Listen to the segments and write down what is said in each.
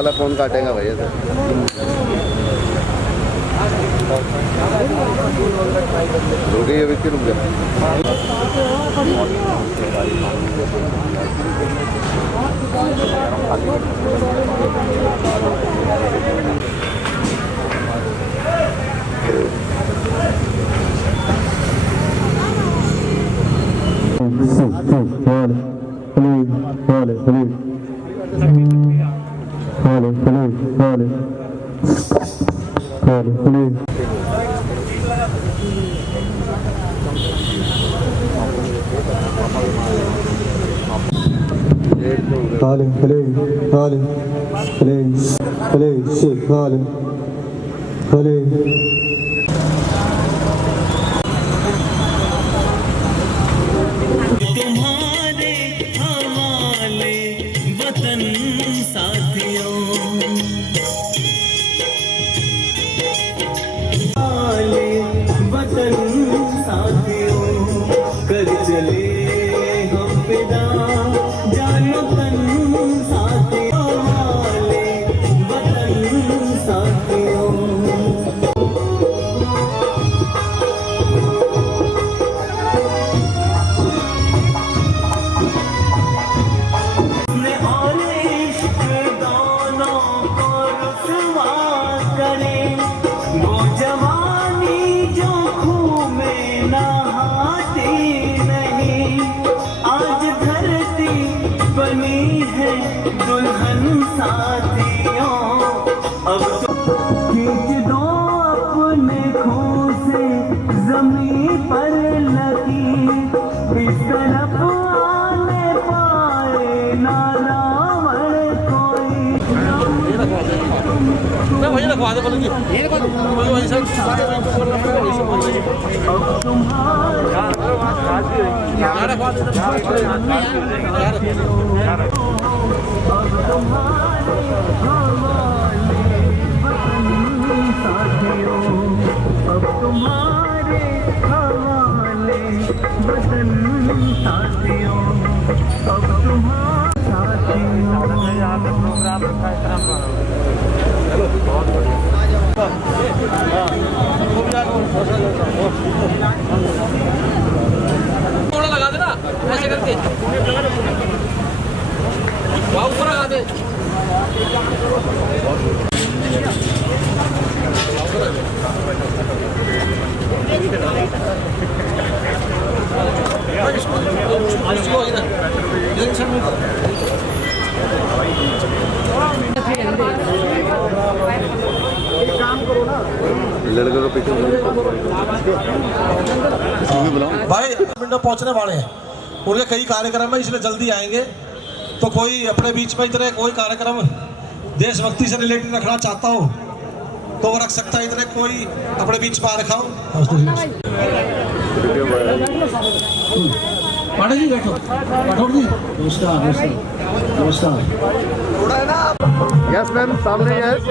वाला कौन काटेगा भैया तो। रुक गई अभी रुक जा। तुम्हारे हवाले वतन साथियों, वतन साथियों, कर चले हम फिदा जानो तन साथियों, वतन साथियों। दुल्हन साथियों अब तो खींच दो अपने खून से जमीन पर लकीर, इस तरफ आने पाए ना रावण कोई। वही रखवा दे बोलेंगे ये अब तुम्हारा तुम्हारे हवाले वतन साथियों, अब तुम्हारे साथियों। प्रोग्राम रखा है हेलो बहुत थोड़ा लगा देना ऐसे करके वहाँ ऊपर लगा दे। लड़के को पीछे भाई मिनट पहुंचने वाले हैं, उनके कई कार्यक्रम है इसलिए जल्दी आएंगे। तो कोई अपने बीच में इतने कोई कार्यक्रम देशभक्ति से रिलेटेड रखना चाहता हो तो वो रख सकता है, इतने कोई अपने बीच में आ रखा हो। पांडे जी बैठो, राठौड़ जी नमस्कार। नमस्कार यस मैम सामने यस।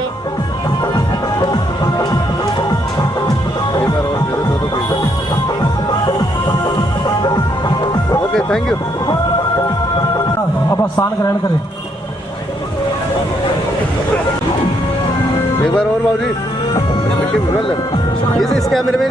Okay thank you. अब स्थान ग्रहण करें एक बार और बाबूजी इस कैमरे में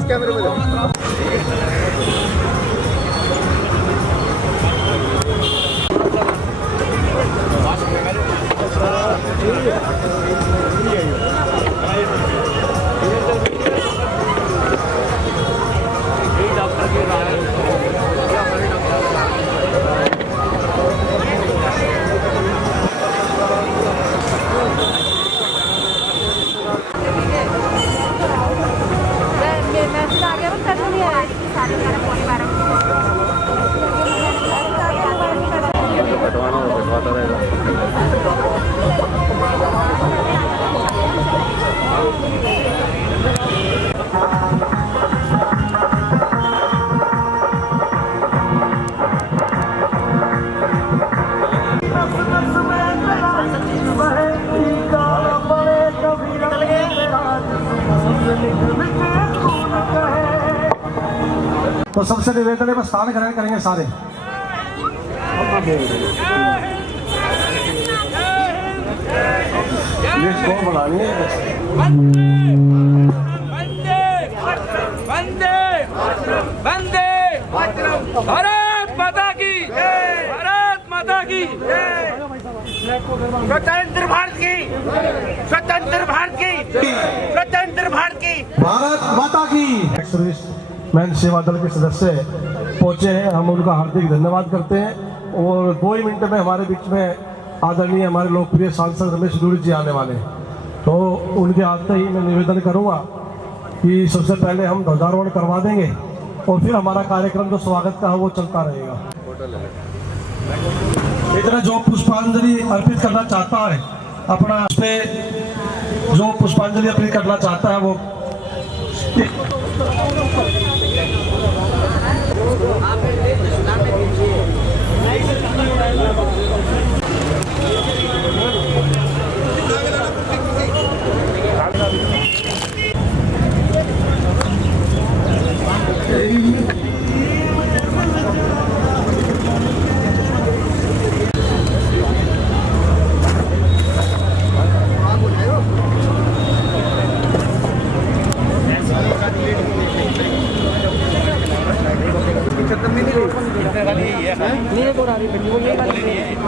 बटवाता रहेगा। तो सबसे निवेदन है स्थान ग्रहण करेंगे सारे। लिस्ट कौन बनानी है? वंदे वंदे वंदे भारत माता की भारत माता की स्वतंत्र भारत की स्वतंत्र भारत की स्वतंत्र भारत की भारत माता की। एक्स मैन सेवा दल के सदस्य पहुंचे हैं, हम उनका हार्दिक धन्यवाद करते हैं। और 2 ही मिनट में हमारे बीच में आदरणीय हमारे लोकप्रिय सांसद रमेश दूरी जी आने वाले हैं, तो उनके आते ही मैं निवेदन करूंगा कि सबसे पहले हम ध्वजारोहण करवा देंगे और फिर हमारा कार्यक्रम जो स्वागत का है वो चलता रहेगा। इतना जो पुष्पांजलि अर्पित करना चाहता है अपना उस पे जो पुष्पांजलि अर्पित करना चाहता है वो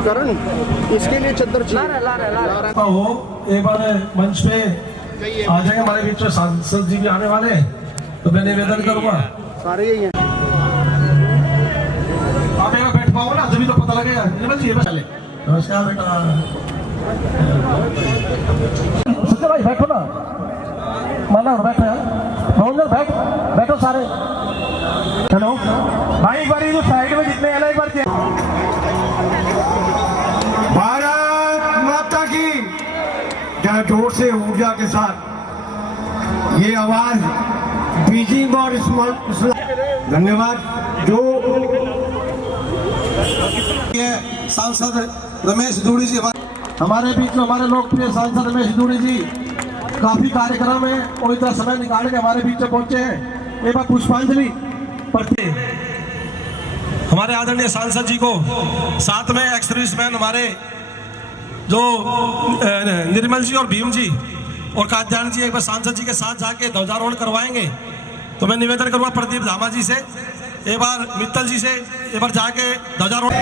करण इसके लिए चद्दर हो। एक बार मंच पे आ जाएंगे, हमारे बीच में सांसद जी भी आने वाले हैं, तो मैं निवेदन करूंगा सारे यही हैं। आप एक बार बैठ पाओ ना, तभी तो पता लगेगा। चले नमस्कार बेटा, सत्य भाई बैठो ना, माना बैठो यार, बैठो सारे। हेलो भाई, एक बार ये साइड में जितने हैं ना, एक बार भारत माता की जरा जोर से ऊर्जा के साथ ये आवाज बीजिंग और धन्यवाद। जो सांसद रमेश दूरी जी हमारे बीच में, हमारे लोकप्रिय सांसद रमेश दूरी जी काफी कार्यक्रम है और इतना समय निकाल के हमारे बीच में पहुंचे हैं। एक बार पुष्पांजलि पढ़ते हमारे आदरणीय सांसद जी को, साथ में एक्स सर्विसमैन हमारे जो निर्मल जी और भीम जी और कात्यायन जी एक बार सांसद जी के साथ जाके ध्वजारोहण करवाएंगे। तो मैं निवेदन करूंगा प्रदीप धामा जी से, एक बार मित्तल जी से एक बार जाके ध्वजारोहण।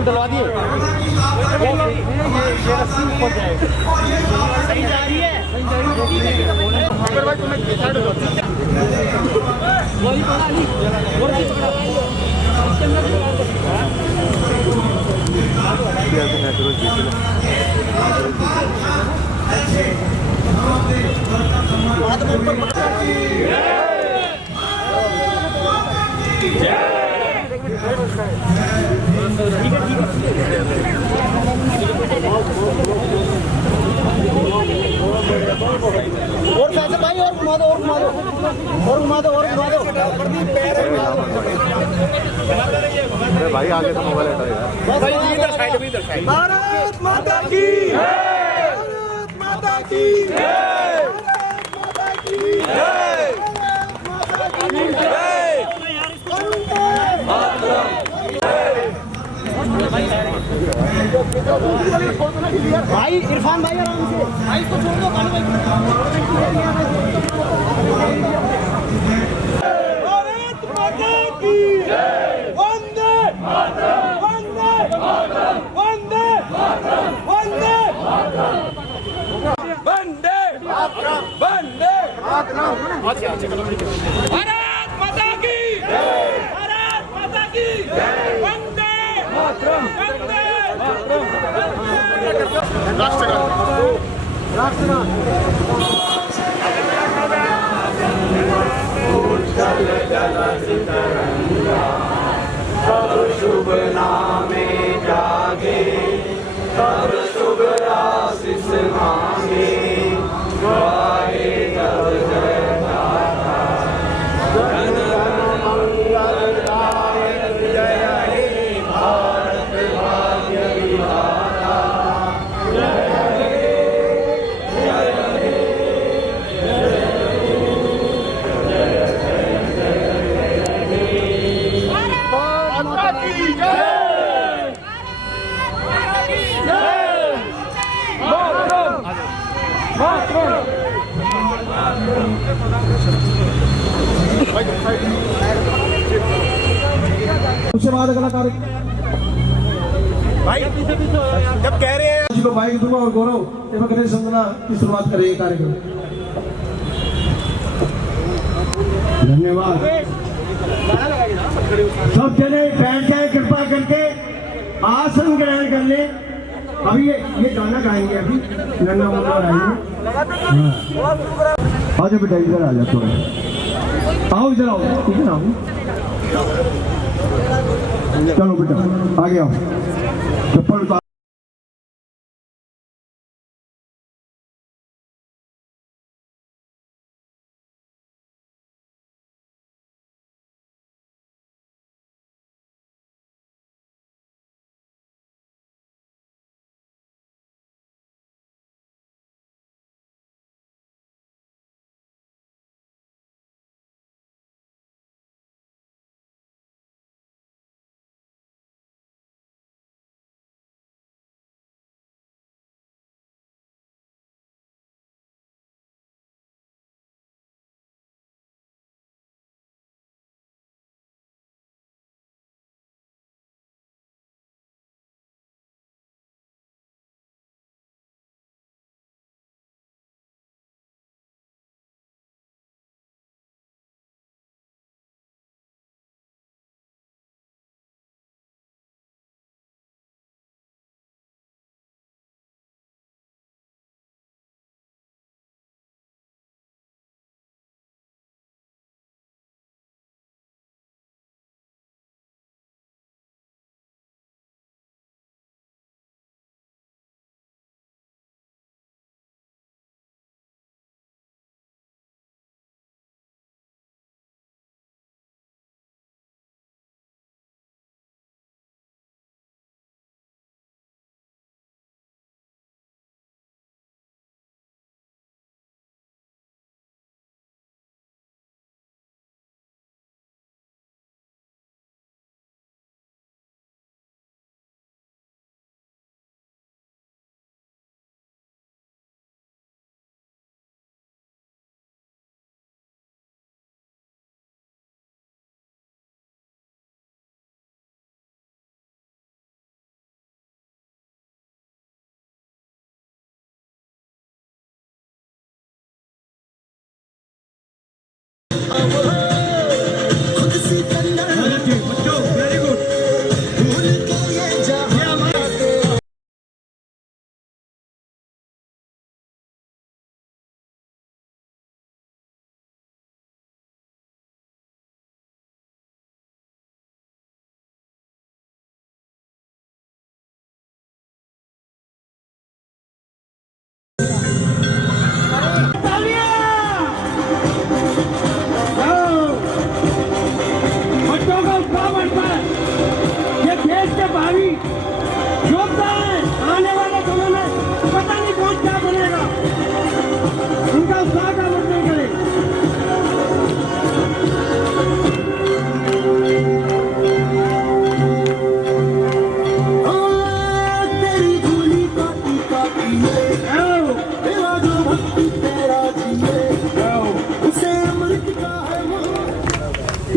डलवा दिए सही जा रही है, और पैसे भाई, और घुमा दो, और घुमा दो, और घुमा दो, और घुमा दो। अरे भाई आगे तो मोबाइल हटाओ यार। भारत माता की, भारत माता की, भारत माता की, भारत माता की भाई। इरफान भाई आराम से, भाई इसको छोड़ दो। भारत माता की वंदे वंदे वंदे वंदे वंदे वंदे भारत माता की, भारत माता की वंदे वंदे। शुभ नामे जागे, सब शुभ आशीष मांगे, गाए तब जय गाथा। जन गण मंगलदायक जय हे भारत भाग्य विधाता। जय हे जय हे माता की जय। उसके बाद अगला कार्य भाई जब कह रहे हैं जी को बाइक दूंगा और गौरव एवं गणेश वंदना की शुरुआत करेंगे कार्यक्रम। धन्यवाद। सब जने बैठ जाए कृपा करके, आसन ग्रहण कर ले। अभी ये गाना गाएंगे, अभी नन्ना मुन्ना गाएंगे। आ जाओ बेटा, इधर आ जाओ, थोड़ा आओ, इधर आओ, इधर आओ, चलो बेटा आगे आओ, चप्पल उतार।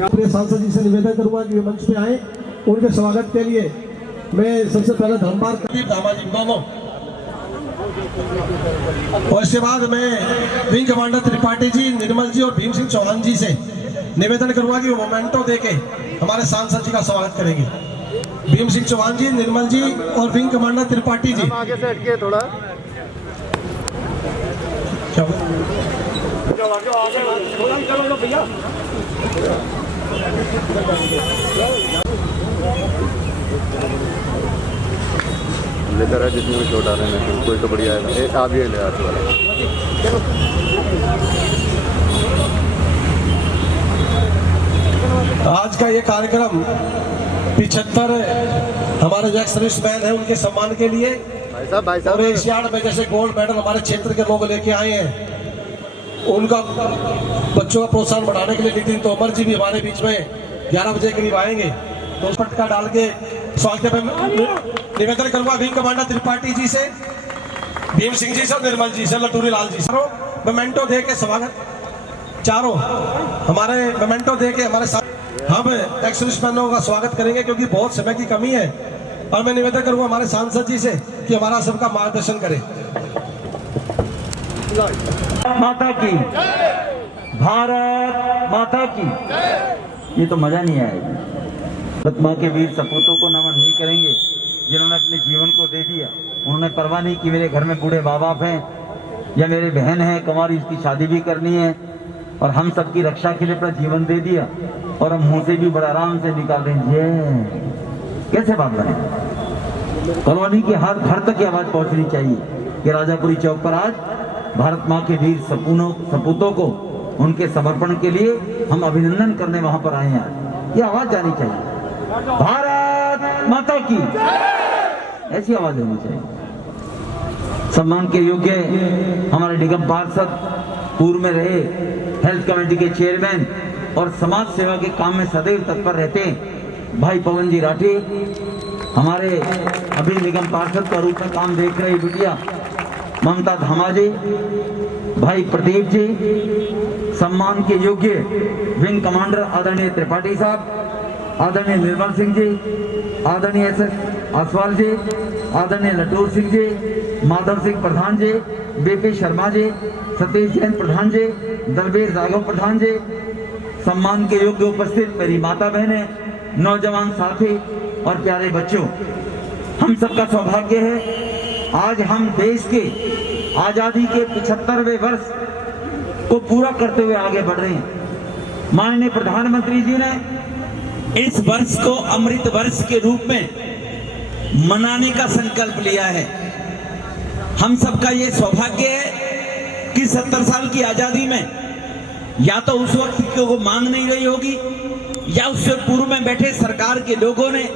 अपने सांसद जी से निवेदन करूंगा कि वे मंच पे आए। उनके स्वागत के लिए मैं सबसे पहले धर्मपाल दामाजी दोनों, और इसके बाद मैं विंग कमांडर त्रिपाठी जी, निर्मल जी और भीम सिंह चौहान जी से निवेदन करूंगा कि वो मोमेंटो देके हमारे सांसद जी का स्वागत करेंगे। भीम सिंह चौहान जी, निर्मल जी और विंग कमांडर त्रिपाठी जी। आगे से हटके थोड़ा। लेकर है जितनी भी छोटा रहे हैं कोई तो बढ़िया है एक आप ये ले आते वाला। आज का ये कार्यक्रम 75 हमारे जो सर्विसमैन हैं उनके सम्मान के लिए भाई और एशियाड में जैसे गोल्ड मेडल हमारे क्षेत्र के लोग लेके आए हैं उनका बच्चों का प्रोत्साहन बढ़ाने के लिए नितिन तोमर जी भी हमारे बीच में 11 बजे करीब आएंगे। तो पटका डाल के स्वागत में निवेदन करूंगा विंग कमांडर त्रिपाठी जी से, भीम सिंह जी से, निर्मल जी से, लटूरी लाल जी से मोमेंटो दे के स्वागत चारों हमारे मोमेंटो दे के हमारे साथ हम एक्स सर्विसमैनों का स्वागत करेंगे क्योंकि बहुत समय की कमी है। और मैं निवेदन करूंगा हमारे सांसद जी से कि हमारा सबका मार्गदर्शन करें। माता की, भारत माता की। ये तो मजा नहीं आएगा। भारत माँ के वीर सपूतों को नमन नहीं करेंगे जिन्होंने अपने जीवन को दे दिया। उन्होंने परवाह नहीं कि मेरे घर में बूढ़े माँ बाप हैं या मेरे बहन है कुमारी, इसकी शादी भी करनी है और हम सबकी रक्षा के लिए अपना जीवन दे दिया और हम मुंह से भी बड़ा आराम से निकाल रहे हैं। कैसे बात बने? कॉलोनी के हर घर तक ये आवाज पहुंचनी चाहिए कि राजापुरी चौक पर आज भारत माँ के वीर सपूतों को उनके समर्पण के लिए हम अभिनंदन करने वहां पर आए हैं। ये आवाज जानी चाहिए, भारत माता की, ऐसी आवाज होनी चाहिए। सम्मान के योग्य हमारे निगम पार्षद, पूर्व में रहे हेल्थ कमेटी के चेयरमैन और समाज सेवा के काम में सदैव तत्पर रहते हैं भाई पवन जी राठी, हमारे अभी निगम पार्षद का रूप में काम देख रही बिटिया ममता धामा जी, भाई प्रदीप जी, सम्मान के योग्य विंग कमांडर आदरणीय त्रिपाठी साहब, आदरणीय निर्मल सिंह जी, आदरणीय एस आसवाल जी, आदरणीय लटूर सिंह जी, माधव सिंह प्रधान जी, बीपी शर्मा जी, सतीश जैन प्रधान जी, दलबीर राघव प्रधान जी, सम्मान के योग्य उपस्थित मेरी माता बहनें, नौजवान साथी और प्यारे बच्चों, हम सबका सौभाग्य है आज हम देश के आजादी के 75वें वर्ष को पूरा करते हुए आगे बढ़ रहे हैं। माननीय प्रधानमंत्री जी ने इस वर्ष को अमृत वर्ष के रूप में मनाने का संकल्प लिया है। हम सबका ये सौभाग्य है कि 70 साल की आजादी में या तो उस वक्त को मांग नहीं रही होगी या उससे पूर्व में बैठे सरकार के लोगों ने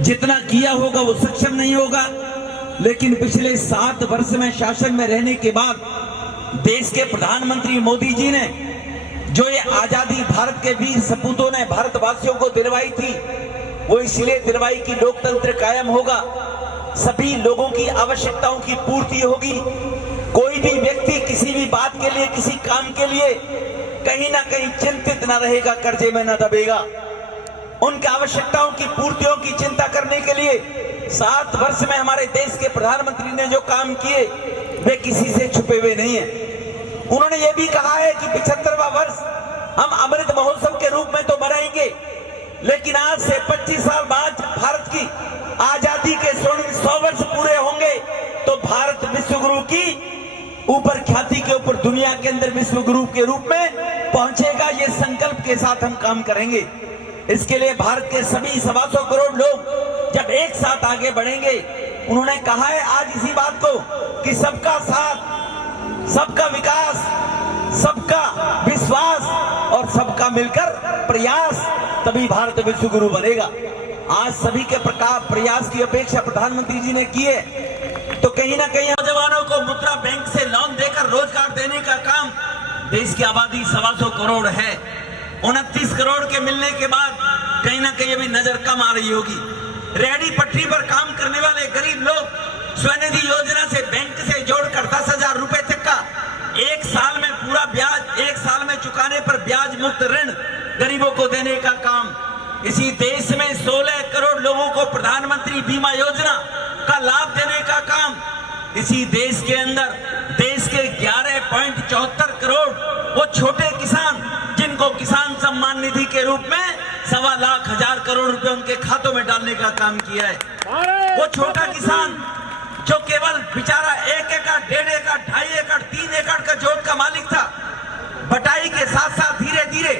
जितना किया होगा वो सक्षम नहीं होगा, लेकिन पिछले 7 वर्ष में शासन में रहने के बाद देश के प्रधानमंत्री मोदी जी ने जो ये आजादी भारत के वीर सपूतों ने भारतवासियों को दिलवाई थी, वो इसलिए दिलवाई कि लोकतंत्र कायम होगा, सभी लोगों की आवश्यकताओं की पूर्ति होगी, कोई भी व्यक्ति किसी भी बात के लिए, किसी काम के लिए कहीं ना कहीं चिंतित ना रहेगा, कर्जे में ना दबेगा। उनकी आवश्यकताओं की पूर्तियों की चिंता करने के लिए 7 वर्ष में हमारे देश के प्रधानमंत्री ने जो काम किए वे किसी से छुपे हुए नहीं है। उन्होंने ये भी कहा है कि 75वां वर्ष हम अमृत महोत्सव के रूप में तो मनाएंगे, लेकिन आज से 25 साल बाद भारत की आजादी के 100 वर्ष पूरे होंगे तो भारत विश्व गुरु की ऊपर ख्याति के ऊपर दुनिया के अंदर विश्व गुरु के रूप में पहुंचेगा। ये संकल्प के साथ हम काम करेंगे। इसके लिए भारत के सभी 125 करोड़ लोग जब एक साथ आगे बढ़ेंगे, उन्होंने कहा है आज इसी बात को कि सबका साथ, सबका विकास, सबका विश्वास और सबका मिलकर प्रयास, तभी भारत विश्व गुरु बनेगा। आज सभी के प्रयास की अपेक्षा प्रधानमंत्री जी ने की है, तो कहीं ना कहीं नौजवानों को मुद्रा बैंक से लोन देकर रोजगार देने का काम, देश की आबादी 125 करोड़ है, 29 करोड़ के मिलने के बाद कहीं ना कहीं अभी नजर कम आ रही होगी। रेहड़ी पटरी पर काम करने वाले गरीब लोग स्वनिधि योजना से बैंक से जोड़कर 10,000 रुपए तक का एक साल में पूरा ब्याज, एक साल में चुकाने पर ब्याज मुक्त ऋण गरीबों को देने का काम, इसी देश में 16 करोड़ लोगों को प्रधानमंत्री बीमा योजना का लाभ देने का काम, इसी देश के अंदर देश के 11.74 करोड़ वो छोटे किसान जिनको किसान सम्मान निधि के रूप में 1.25 लाख करोड़ रुपए उनके खातों में डालने का काम किया है। वो छोटा किसान जो केवल बेचारा 1 एकड़, 1.5 एकड़, 2.5 एकड़, 3 एकड़ का जोत का मालिक था, बटाई के साथ साथ धीरे धीरे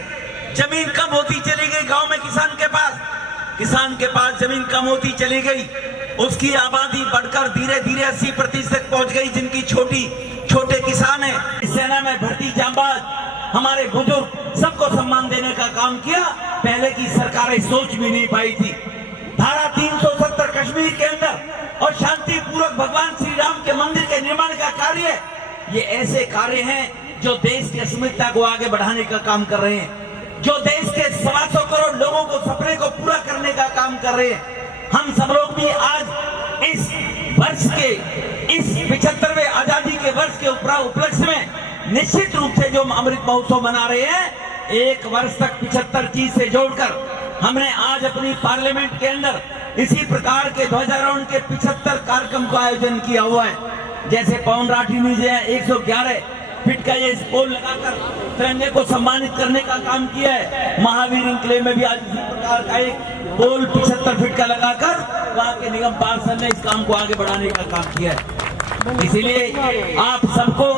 जमीन कम होती चली गई गांव में किसान के पास जमीन कम होती चली गई। उसकी आबादी बढ़कर धीरे धीरे 80% पहुंच गई। जिनकी छोटे किसान है, सेना में भर्ती जांबाज, हमारे बुजुर्ग सबको सम्मान देने का काम किया। पहले की सरकारें सोच भी नहीं पाई थी। धारा 370 कश्मीर के अंदर और शांति पूर्वक भगवान श्री राम के मंदिर के निर्माण का कार्य, ये ऐसे कार्य हैं जो देश की अस्मिता को आगे बढ़ाने का काम कर रहे हैं, जो देश के 125 करोड़ लोगों को सपने को पूरा करने का काम कर रहे हैं। हम सब लोग भी आज इस वर्ष के इस 75वें आजादी के वर्ष के उपलक्ष्य में निश्चित रूप से जो अमृत महोत्सव मना रहे हैं, एक वर्ष तक 75 चीज से जोड़कर हमने आज अपनी पार्लियामेंट के अंदर इसी प्रकार के ध्वजारोहण के 75 कार्यक्रम का आयोजन किया हुआ है। जैसे पवन राठी ने जो 111 फीट का ये पोल लगाकर तिरंगे को सम्मानित करने का काम किया है। महावीर इंक्ले में भी आज इसी प्रकार का एक पोल 75 फीट का लगाकर वहां के निगम पार्षद ने इस काम को आगे बढ़ाने का काम किया है। इसीलिए आप सबको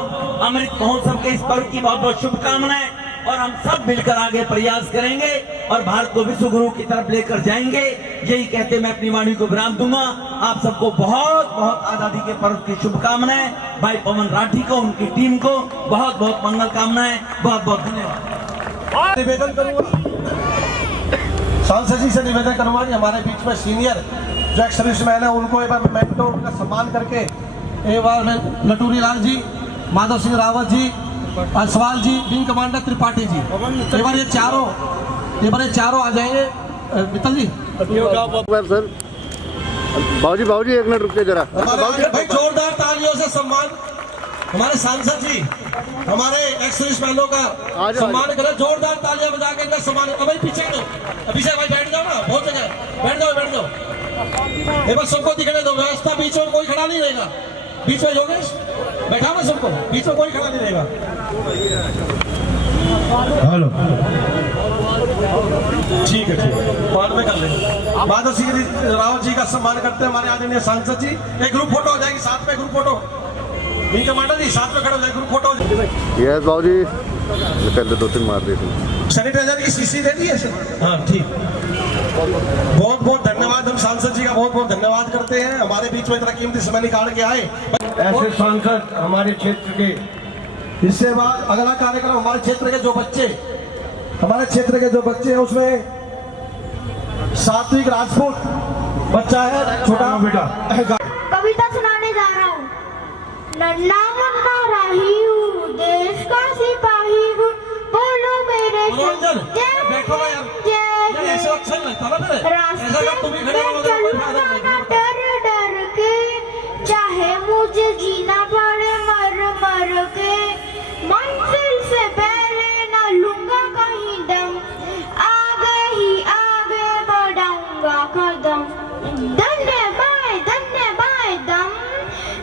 अमृत महोत्सव के इस पर्व की बहुत बहुत शुभकामनाएं, और हम सब मिलकर आगे प्रयास करेंगे और भारत को विश्व गुरु की तरफ लेकर जाएंगे। यही कहते मैं अपनी वाणी को विराम दूंगा। आप सबको बहुत बहुत आजादी के पर्व की शुभकामनाएं। भाई पवन राठी को, उनकी टीम को बहुत बहुत मंगल कामनाएं। बहुत बहुत धन्यवाद। निवेदन करूंगा, सांसद जी से निवेदन करूंगा कि हमारे बीच में सीनियर जो एक्स सर्विसमैन है उनको एक बार मेंटो उनका सम्मान करके एक बार में लटूरी लाल जी, माधव सिंह रावत जी, असवाल जी, विंग कमांडर त्रिपाठी जी, एक बार ये चारों आ जाएंगे। मित्तल जी सर, बाबूजी एक मिनट रुकिए जरा। भाई जोरदार तालियों से सम्मान हमारे सांसद जी, हमारे एक्स सर्विसमैनों का सम्मान करें। जोरदार तालियां बजा के इनका सम्मान। भाई पीछे भाई बैठ जाओ ना, बहुत जगह बैठ जाओ। एक बार सबको दिखने दो, व्यवस्था बीच में कोई खड़ा नहीं रहेगा। बीच में योगेश बैठा ना, सबको बीच में कोई खड़ा नहीं रहेगा। हेलो, ठीक है बाद में कर लेंगे। माधव सिंह रावत जी का सम्मान करते हैं हमारे आदरणीय सांसद जी। एक ग्रुप फोटो हो जाएगी साथ में, ग्रुप फोटो विंग कमांडर जी साथ में खड़े हो जाए, ग्रुप फोटो। यस बाबूजी, पहले 2-3 मार देते। सैनिटाइजर की शीशी दे दी है। हाँ ठीक, बहुत बहुत धन्यवाद। हम सांसद जी का बहुत बहुत धन्यवाद करते हैं, हमारे बीच में इतना कीमती समय निकाल के आए। ऐसे सांसद हमारे क्षेत्र के। इसके बाद अगला कार्यक्रम हमारे क्षेत्र के जो बच्चे हैं उसमें सात्विक राजपूत बच्चा है, छोटा बेटा। कविता सुनाने जा रहा हूँ। नन्ना मुन्ना राही हूँ, देश का सिपाही हूँ, बोलो मेरे से बैठो ना यार, ऐसे अच्छा नहीं लगता ना मेरे। ऐसा जब तुम ही खड़े हो डर डर के, चाहे मुझे जीना पड़े मर मर के, मंजिल से पहले न लूंगा कहीं दम, आगे ही आगे बढ़ाऊंगा कदम, धन्य बाएं दम।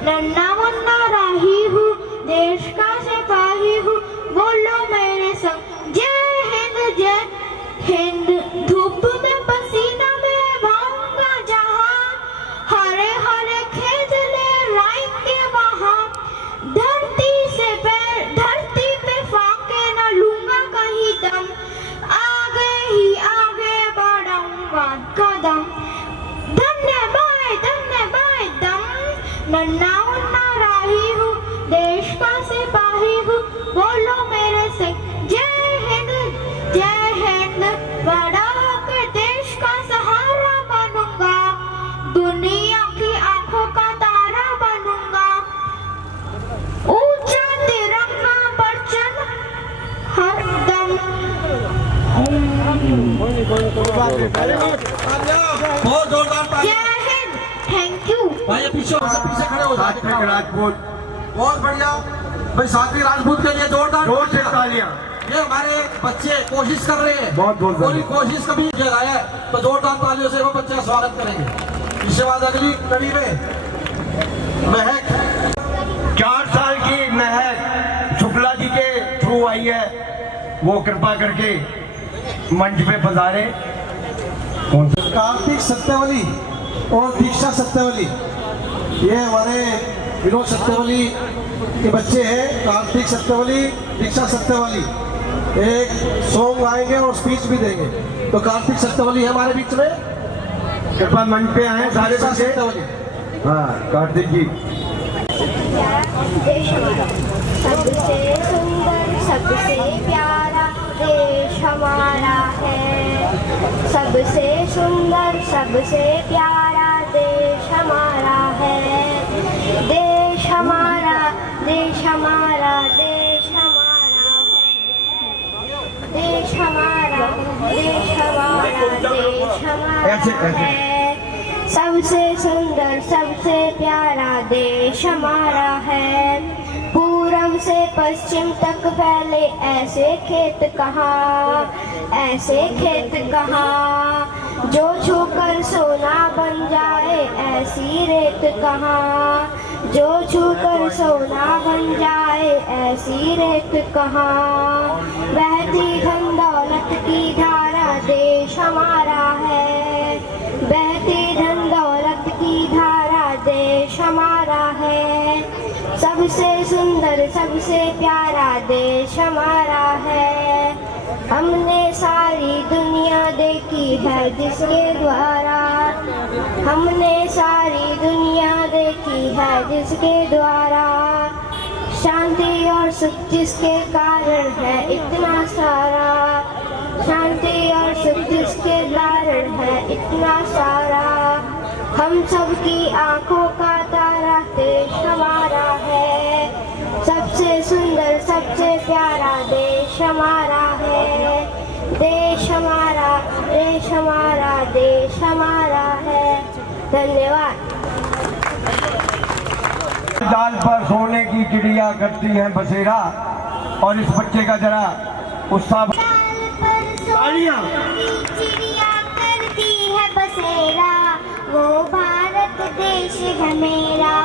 नन्ना मुन्ना राही हूँ, देश का सिपाही हूँ, बोलो मेरे संग जय हिंद। धूप में पसीना में भाऊंगा जहाँ, हरे हरे खेत ले लाएंगे वहाँ, धरती पे फाके न लूंगा कहीं दम, आगे ही आगे बढ़ाऊंगा कदम, धन्य बाएं दम। नन्ना मुन्ना राही हूँ, देश का सिपाही हूँ, बोलो मेरे से जय हिंद। बड़ा होकर देश का सहारा बनूंगा, दुनिया की आंखों का तारा बनूंगा, ऊंचा तिरंगा परचम हरदम। बहुत जोरदार। जय हिंद, थैंक यू। भाई पीछे खड़े हो जाए। राजपूत बहुत बढ़िया भाई, सात्विक राजपूत के लिए जोरदार तालियां। ये हमारे बच्चे कोशिश कर रहे हैं, बहुत पूरी कोशिश कभी जगह है, तो जोरदार तालियों से वो बच्चे का स्वागत करेंगे। इसके बाद अगली कड़ी में महक, 4 साल की महक शुक्ला जी के थ्रू आई है, वो कृपा करके मंच पे पधारे। कार्तिक सत्यवली और दीक्षा सत्यवली, ये हमारे विनोद सत्यवली के बच्चे हैं। कार्तिक सत्यवली दीक्षा सत्यवाली एक सॉन्ग गाएंगे और स्पीच भी देंगे। तो कार्तिक सत्यवाली है हमारे बीच में, कृपा मंच पे आए सारे दीक्षा बच्चे। सत्यवाली। हाँ कार्तिक जी। देश हमारा सबसे सुंदर सबसे प्यारा देश हमारा है। सबसे सुंदर सबसे प्यारा देश हमारा है। देश हमारा देश हमारा देश हमारा है। देश हमारा देश हमारा देश हमारा है। सबसे सुंदर सबसे प्यारा देश हमारा है। पूरब से पश्चिम तक फैले ऐसे खेत कहाँ, जो छूकर सोना बन जाए ऐसी रेत कहाँ, जो छूकर सोना बन जाए ऐसी रेत कहाँ। बहती धन दौलत की धारा देश हमारा है। बहती धन दौलत की धारा देश हमारा है। सबसे सुंदर सबसे प्यारा देश हमारा है। हमने सारी दुनिया देखी है जिसके द्वारा, हमने सारी दुनिया देखी है जिसके द्वारा। शांति और सुख जिसके कारण है इतना सारा, शांति और सुख जिसके कारण है इतना सारा। हम सबकी आंखों का तारा देश हमारा है। सबसे सुंदर सबसे प्यारा देश हमारा है। देश हमारा देश हमारा देश हमारा है। धन्यवाद। डाल पर सोने की चिड़िया करती है बसेरा, और इस बच्चे का जरा उत्साह। तालियां। चिड़िया करती है बसेरा, वो भारत देश है मेरा,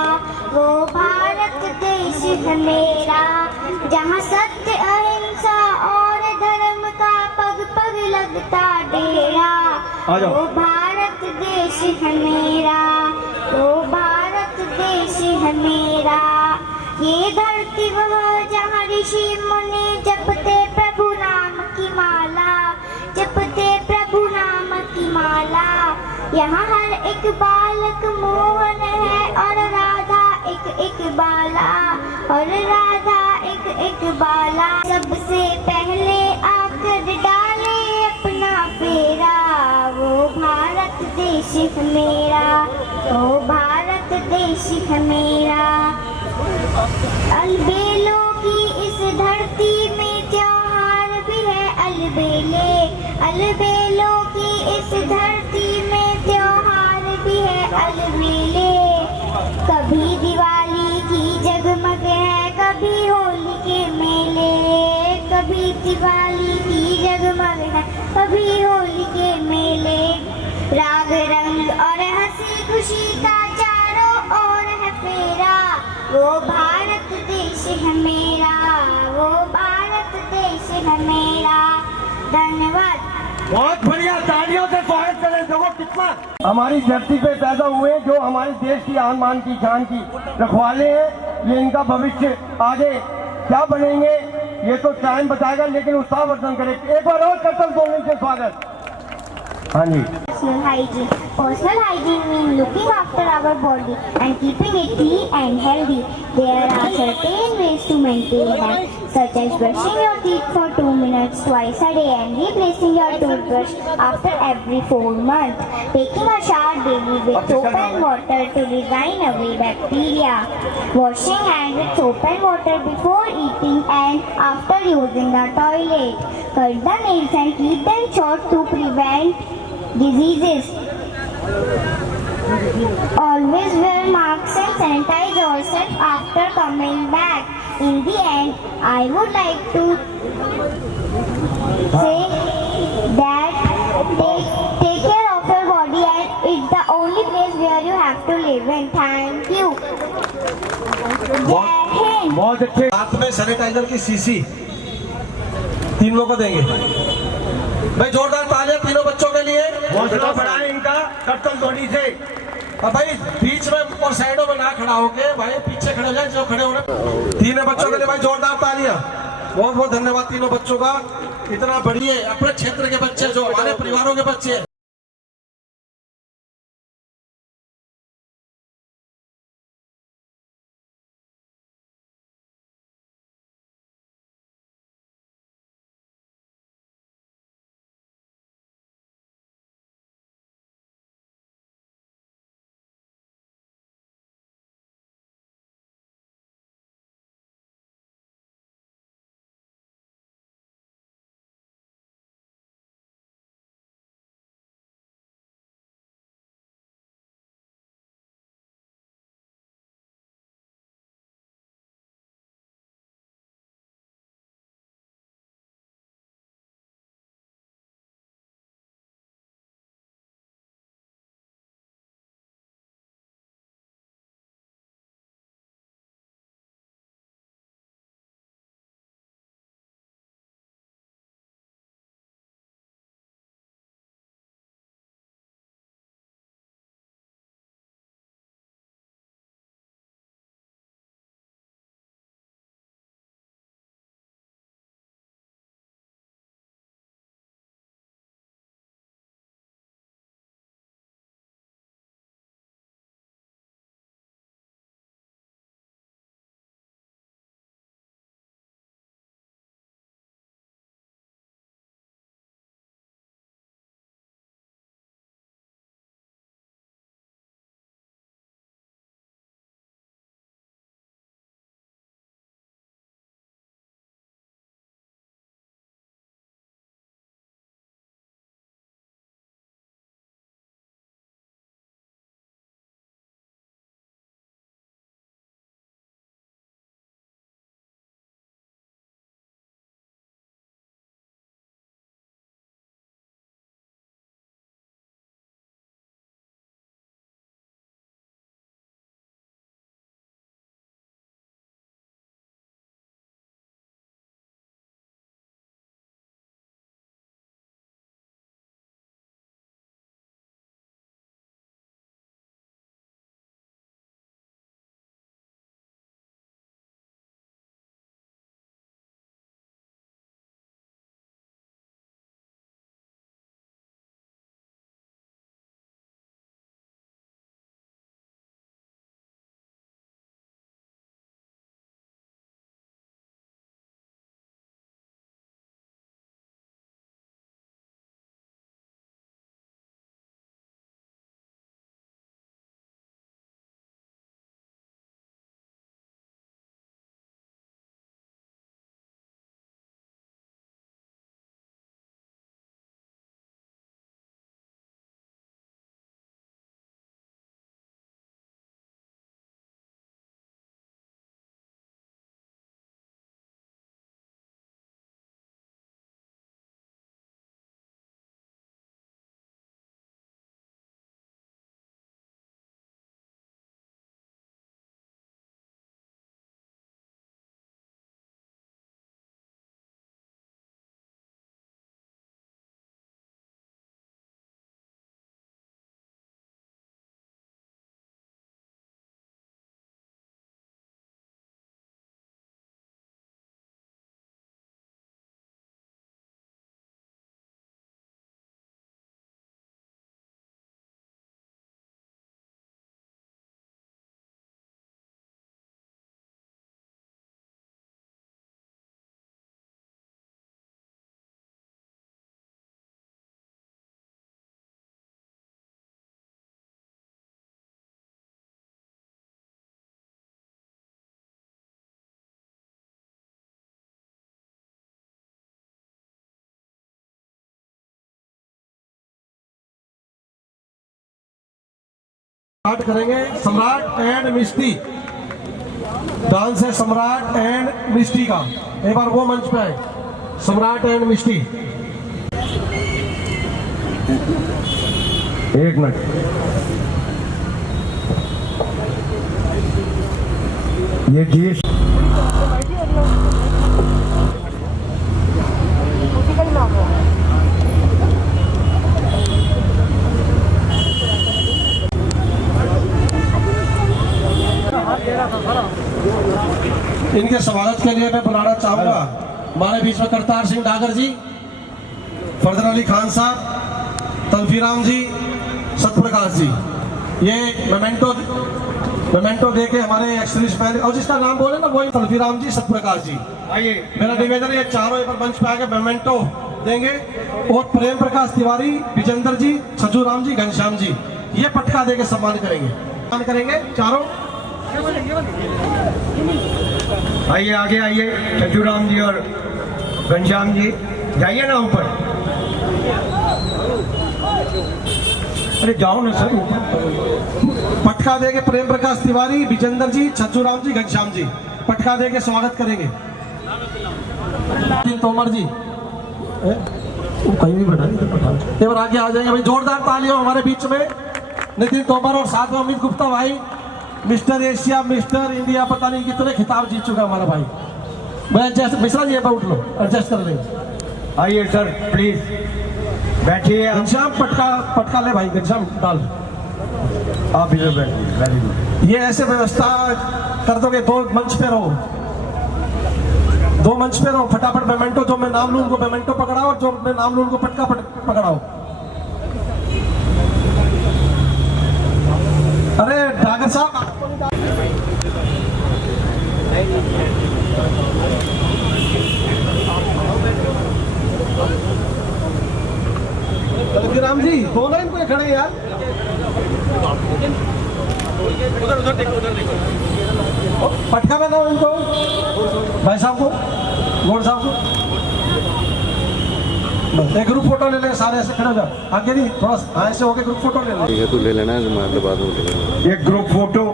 वो भारत देश है मेरा। जहाँ सत्य अहिंसा और धर्म का पग पग लगता डेरा, वो भारत देश है मेरा, वो भारत देश है मेरा। ये धरती वह जहाँ ऋषि मुनि जपते प्रभु नाम की माला, जपते प्रभु नाम की माला। यहाँ हर एक बालक मोहन है और राधा एक एक बाला, और राधा एक एक बाला। सबसे पहले आकर डाले अपना फेरा, वो भारत देश है मेरा, वो भारत देश है मेरा। अलबेलों की इस धरती में त्योहार भी है अलबेले, अलबेलों की इस धरती में त्योहार भी है अलबेले। कभी दिवाली की जगमग है, कभी होली के मेले, कभी दिवाली की जगमग है, कभी होली के मेले। राग रंग और हंसी खुशी का चारों ओर है फेरा, वो भारत देश है मेरा, वो भारत देश है मेरा। धन्यवाद। बहुत बढ़िया, तालियों से स्वागत करें। देखो कितना हमारी धरती पे पैदा हुए जो हमारे देश की आन बान की जान की रखवाले हैं। ये इनका भविष्य आगे क्या बनेंगे ये तो टाइम बताएगा, लेकिन उत्साहवर्धन करें। एक बार और कर्तव्य बोलने से स्वागत। हाँ जी। Personal hygiene. Personal hygiene means looking after our body and keeping it clean and healthy. There are certain ways to maintain them, such as brushing your teeth for 2 minutes twice a day and replacing your toothbrush after every 4 months. Taking a shower daily with soap and water to design away bacteria. Washing hands with soap and water before eating and after using the toilet. Cut the nails and keep them short to prevent diseases. Always wear masks and sanitize yourself after coming back. In the end, I would like to say that take care of your body, and it's the only place where you have to live in. Thank you. Jai Hind. बहुत अच्छे। साथ में sanitiser की CC 3 लोगों को देंगे। भाई जोरदार तालियां तीनों बच्चों के लिए। हौसला बढ़ाएं इनका कर्तव्य ध्वनि से। और भाई बीच में और साइडों में ना खड़ा होके भाई पीछे खड़े हो जाए जो खड़े हो रहे। तीनों बच्चों के लिए भाई जोरदार तालियां। बहुत बहुत धन्यवाद तीनों बच्चों का। इतना बढ़िया अपने क्षेत्र के बच्चे, जो हमारे परिवारों के बच्चे हैं। स्टार्ट करेंगे सम्राट एंड मिष्टी। डांस है सम्राट एंड मिष्टी का। एक बार वो मंच पे आए, सम्राट एंड मिष्टी। एक मिनट, ये गीत इनके स्वागत के लिए मैं बुलाना चाहूंगा हमारे बीच में करतार सिंह डागर जी, फरदर अली खान साहब, तलफीराम जी, सतप्रकाश जी, ये मेमेंटो दे के हमारे एक्सर्विस पहले और जिसका नाम बोले ना वही तलफीराम जी, सतप्रकाश जी। आइए, मेरा निवेदन है चारों पर मंच पे आके मेमेंटो देंगे। और प्रेम प्रकाश तिवारी, विजेंद्र जी, छजूराम जी, घनश्याम जी, ये पटका दे के सम्मान करेंगे चारों। आइए आगे आइए, छजूराम जी और घनश्याम जी जाइए ना ऊपर। अरे जाओ ना सर ऊपर। पटका देके प्रेम प्रकाश तिवारी, विजेंद्र जी, छजूराम जी, घनश्याम जी पटका देके स्वागत करेंगे। तोमर जी कहीं भी बैठा एक बार आगे आ जाएंगे भाई, जोरदार तालियों हमारे बीच में नितिन तोमर और साथ में अमित गुप्ता भाई, मिस्टर एशिया, मिस्टर इंडिया, पता नहीं कितने खिताब जीत चुका हमारा भाई। मैं एडजस्ट मिश्रा जी उठ लो, एडजस्ट कर लेंगे। आइए सर प्लीज बैठिए। घनश्याम पटका ले भाई, घनश्याम डाल। आप इधर बैठिए, वेरी गुड। ये ऐसे व्यवस्था कर दोगे, दो मंच पे रहो, फटाफट मेमेंटो, जो मैं नाम लूं उनको मेमेंटो पकड़ाओ और जो मैं नाम लूं उनको पटका पकड़ाओ। अरे डागर साहब राम जी दोनों इनको खड़े हैं यार, उधर देखो पटका में दो इनको, भाई साहब को, गोड साहब को। एक ग्रुप फोटो ले ले, सारे ऐसे खड़े हो जाओ। आगे नहीं, थोड़ा ऐसे होके ग्रुप फोटो ले ले। ठीक है, तू ले लेना है, मतलब बाद में ले लेना। एक ग्रुप फोटो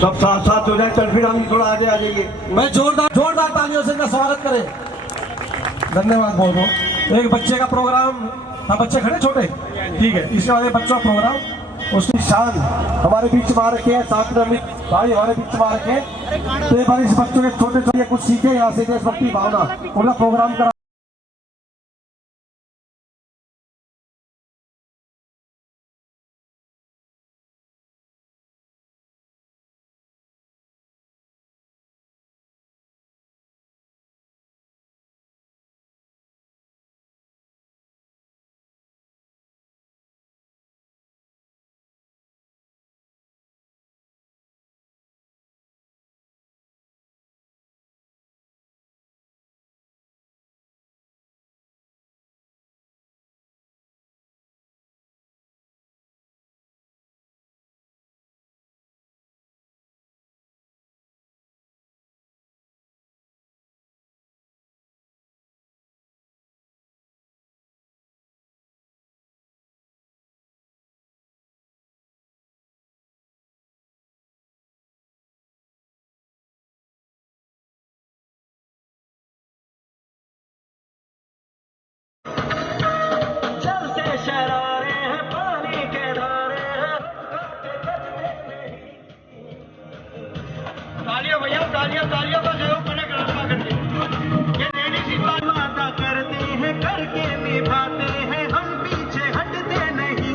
सब साथ साथ हो जाए। तलफीराम जी थोड़ा आगे आ जाइए। मैं जोरदार तालियों से इनका स्वागत करें। धन्यवाद बहुत बहुत। एक बच्चे का प्रोग्राम था, बच्चे खड़े छोटे, ठीक है, इसके बाद बच्चों का प्रोग्राम, उसकी शान हमारे बीच में आ रखे हैं, साथ में अमित भाई हमारे बीच में आ रखे हैं। तो एक बार इस बच्चों के छोटे कुछ सीखे यहाँ से देशभक्ति भावना, उनका प्रोग्राम करा। तालियां भैया, तालियां तालियां का सहयोग मैंने कृपा करके। ये लेडीज ही वादा करते हैं, करके निभाते हैं, हम पीछे हटते नहीं।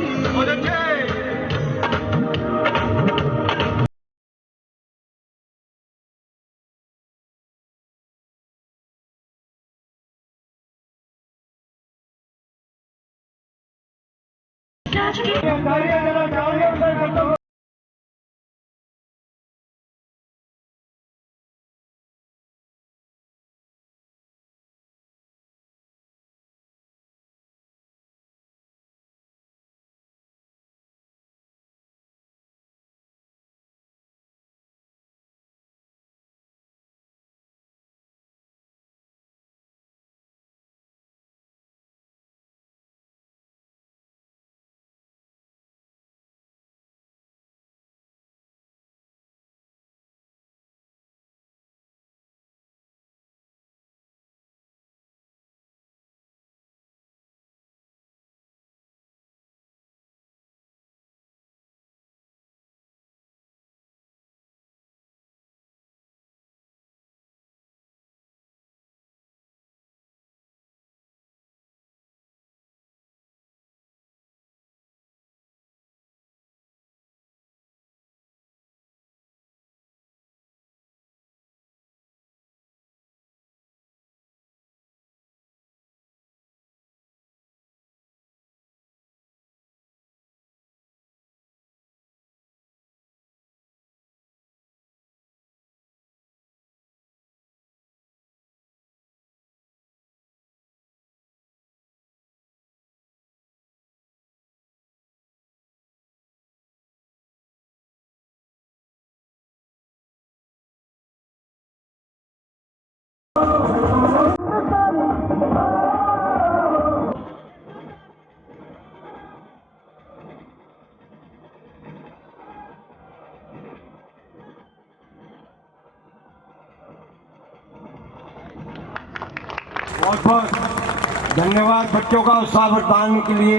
बहुत बहुत धन्यवाद बच्चों का उत्साह बढ़ाने के लिए।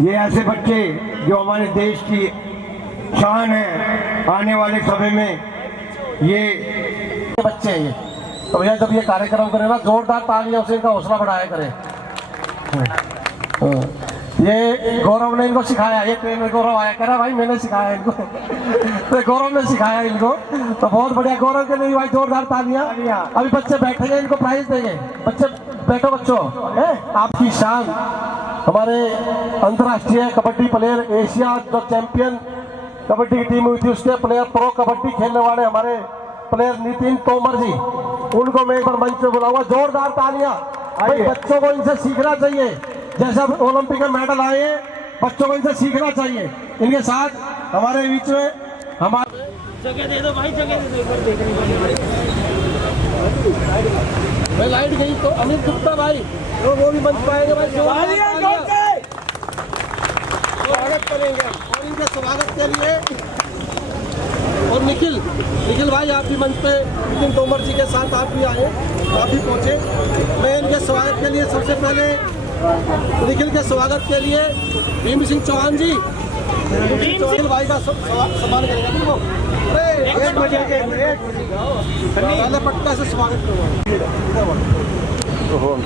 ये ऐसे बच्चे जो हमारे देश की शान है, आने वाले समय में ये बच्चे हैं ये। तो भैया जब ये कार्यक्रम करें ना, जोरदार तालियों से इनका हौसला बढ़ाया करें। ये गौरव ने इनको सिखाया, ये ट्रेन में गौरव आया कह रहा भाई मैंने सिखाया इनको तो गौरव ने सिखाया इनको, तो बहुत बढ़िया। गौरव के लिए भाई जोरदार तालियां। अभी बच्चे बैठेंगे, इनको प्राइज देंगे। बच्चे बैठो बच्चों, आपकी शान। हमारे अंतर्राष्ट्रीय कबड्डी प्लेयर, एशिया जो चैंपियन कबड्डी की टीम हुई थी उसके प्लेयर, प्रो कबड्डी खेलने वाले हमारे प्लेयर नितिन तोमर जी, उनको मैं एक बार मंच पे बुलाऊंगा। जोरदार तालियां। भाई बच्चों को इनसे सीखना चाहिए, जैसा ओलंपिक में मेडल आए हैं, बच्चों को इनसे सीखना चाहिए। इनके साथ हमारे बीच में हमारे जगह दे दो भाई, जगह दे दो एक बार देखने को। भाई लाइट गई तो अमित गुप्ता भाई वो भी मंच पाएंगे भाई। स्वागत करेंगे और इनके स्वागत के लिए। और निखिल भाई आप भी मंच पे, नितिन तोमर जी के साथ आप भी आए, आप भी पहुंचे। मैं इनके स्वागत के लिए सबसे पहले निखिल के स्वागत के लिए भीम सिंह चौहान जी, निखिल भाई का सम्मान करेंगे। वो पहले पटका से स्वागत करूँगा।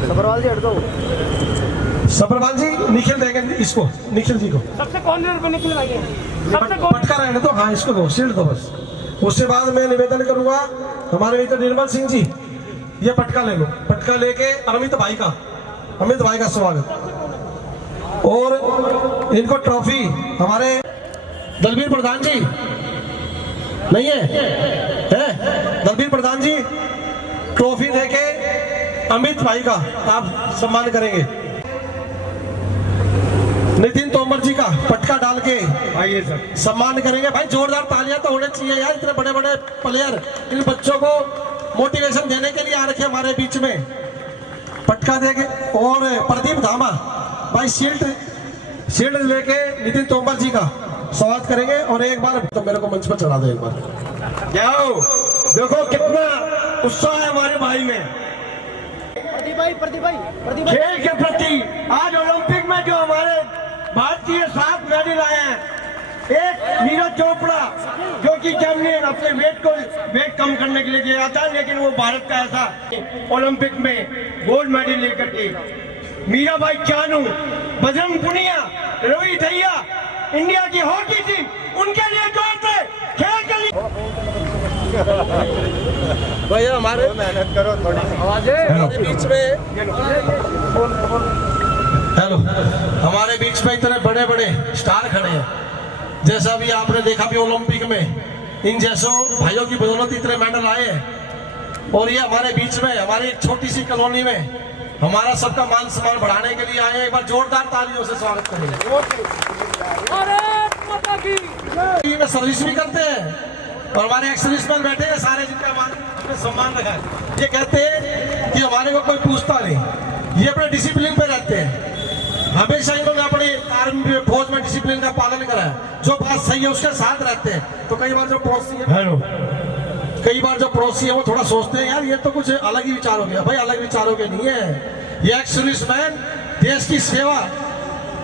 सब्रवाल जी हट दो। सब्रवाल जी निखिल देंगे इसको, निखिल जी को सबसे कॉर्नर पे निकल आइए, सबसे पटका रहने दो। हाँ इसको दो, शील्ड दो बस। उसके बाद मैं निवेदन करूंगा हमारे मित्र निर्मल सिंह जी, ये पटका ले लो। पटका लेके अमित भाई का स्वागत। और इनको ट्रॉफी हमारे दलबीर प्रधान जी नहीं है दलबीर प्रधान जी ट्रॉफी देके अमित भाई का आप सम्मान करेंगे। नितिन तोमर जी का पटका डाल के आइए सर, सम्मान करेंगे। भाई जोरदार तालियां तो होने चाहिए यार, इतने बड़े बड़े प्लेयर इन बच्चों को मोटिवेशन देने के लिए आ रखे हमारे बीच में। पटका देके और प्रदीप धामा भाई शील्ड लेके नितिन तोमर जी का स्वागत करेंगे। और एक बार तो मेरे को मंच पर चढ़ा दो एक बार। जाओ देखो कितना उत्साह है हमारे भाई में प्रदीप भाई खेल के प्रति। आज ओलंपिक में जो हमारे भारतीय 7 मेडल आए हैं, एक नीरज चोपड़ा जो कि चैंपियन अपने वेट कम करने के लिए गया था, लेकिन वो भारत का ऐसा ओलंपिक में गोल्ड मेडल लेकर के। मीराबाई चानू, बजरंग पुनिया, रवि दहिया, इंडिया की हॉकी टीम, उनके लिए जोर से खेल के लिए भैया हमारे मेहनत करो थोड़ी हमारे बीच में हेलो हमारे बीच में इतने बड़े बड़े स्टार खड़े हैं। जैसा भी आपने देखा भी ओलंपिक में इन जैसों भाइयों की बदौलत इतने मेडल आए हैं। और ये हमारे बीच में हमारी एक छोटी सी कॉलोनी में हमारा सबका मान सम्मान बढ़ाने के लिए आए। एक बार जोरदार तालियों से स्वागत करेंगे। में सर्विस भी करते हैं और हमारे एक्स सर्विसमैन बैठे हैं सारे, जिनका हमारे सम्मान रखा है। ये कहते हैं कि हमारे को कोई पूछता नहीं, ये अपने डिसिप्लिन पे रहते हैं। हमेशा इन्होंने अपनी आर्मी में, फौज में डिसिप्लिन का पालन करा है। जो बात सही है उसके साथ रहते हैं। तो कई बार जो पड़ोसी है वो थोड़ा सोचते हैं यार ये तो कुछ अलग ही विचार हो गया। भाई अलग विचारों के नहीं है। ये एक्स सर्विसमैन देश की सेवा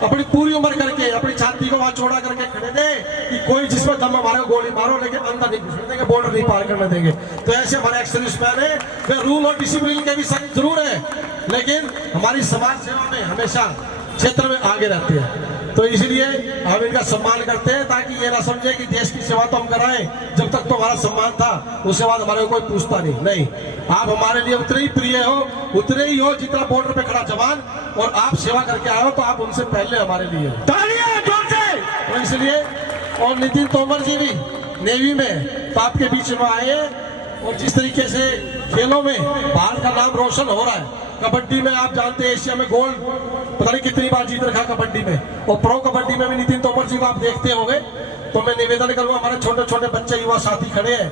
अपनी पूरी उम्र करके अपनी छाती को वहां चौड़ा करके खड़े थे कि कोई जिसमें दम मारे गोली मारो, लेकिन अंदर नहीं घुसने देंगे, बॉर्डर नहीं पार करने देंगे। तो ऐसे हमारे एक्स सर्विसमैन है। वे रूल और डिसिप्लिन के भी सख्त जरूर है, लेकिन हमारी समाज सेवा में हमेशा क्षेत्र में आगे रहते हैं। तो इसलिए हम इनका सम्मान करते हैं, ताकि ये ना समझे कि देश की सेवा तो हम कराएं, जब तक तो हमारा सम्मान था उसके बाद हमारे को कोई पूछता नहीं। आप हमारे लिए उतने ही प्रिय हो, उतने ही हो जितना बॉर्डर पे खड़ा जवान, और आप सेवा करके आए हो तो आप उनसे पहले हमारे लिए तालियां जोर से। तो इसलिए और नितिन तोमर जी भी नेवी में तो आपके बीच में आए, और जिस तरीके से खेलों में भारत का नाम रोशन हो रहा है। कबड्डी में आप जानते हैं एशिया में गोल्ड पता नहीं कितनी बार जीत रखा कबड्डी में, और प्रो कबड्डी में भी नितिन तोमर जी को आप देखते होंगे। तो मैं निवेदन करूंगा हमारे छोटे छोटे बच्चे युवा साथी खड़े हैं,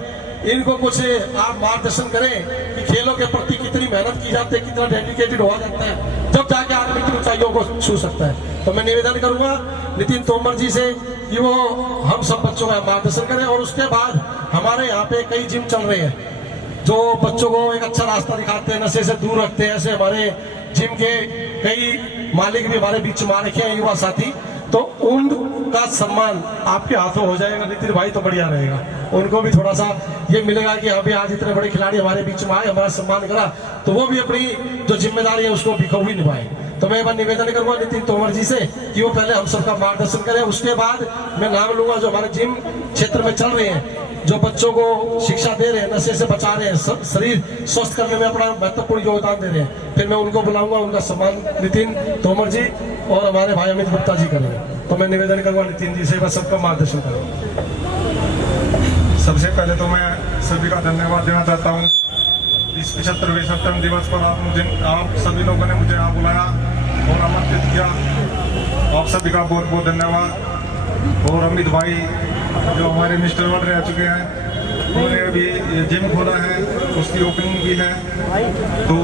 इनको कुछ आप मार्गदर्शन करें कि खेलों के प्रति कितनी मेहनत की जाती है, कितना डेडिकेटेड हुआ जाता है, जब जाके आदमी की ऊंचाइयों को छू सकता है। तो मैं निवेदन करूंगा नितिन तोमर जी से कि वो हम सब बच्चों का मार्गदर्शन करें। और उसके बाद हमारे यहाँ पे कई जिम चल रहे हैं, जो बच्चों को एक अच्छा रास्ता दिखाते हैं, नशे से दूर रखते हैं, ऐसे हमारे जिम के कई मालिक भी हमारे बीच में आ रखे हैं, युवा साथी। तो उनका सम्मान आपके हाथों हो जाएगा नितिन भाई, तो बढ़िया रहेगा। उनको भी थोड़ा सा ये मिलेगा कि अभी आज इतने बड़े खिलाड़ी हमारे बीच में आए, हमारा सम्मान करा, तो वो भी अपनी जो जिम्मेदारी है उसको बिखूबी निभाए। तो मैं एक बार निवेदन करूंगा नितिन तोमर जी से कि वो पहले हम सबका मार्गदर्शन करें, उसके बाद मैं नाम लूंगा जो हमारे जिम क्षेत्र में चल रहे हैं, जो बच्चों को शिक्षा दे रहे हैं, नशे से बचा रहे हैं, शरीर स्वस्थ करने में अपना महत्वपूर्ण योगदान दे रहे हैं। फिर मैं उनको बुलाऊंगा, उनका सम्मान नितिन तोमर जी और हमारे भाई अमित गुप्ता जी करेंगे। तो मैं निवेदन करूंगा नितिन जी से, बस सबका मार्गदर्शन करें। सबसे पहले तो मैं सभी का धन्यवाद देना चाहता हूँ। इस 75वें स्वतंत्रता दिवस पर आप सभी लोगों ने मुझे यहाँ बुलाया और आमंत्रित किया, आप सभी का बहुत बहुत धन्यवाद। और अमित भाई जो हमारे मिस्टर वर्ल्ड रह चुके हैं, उन्होंने अभी ये जिम खोला है, उसकी ओपनिंग की है। तो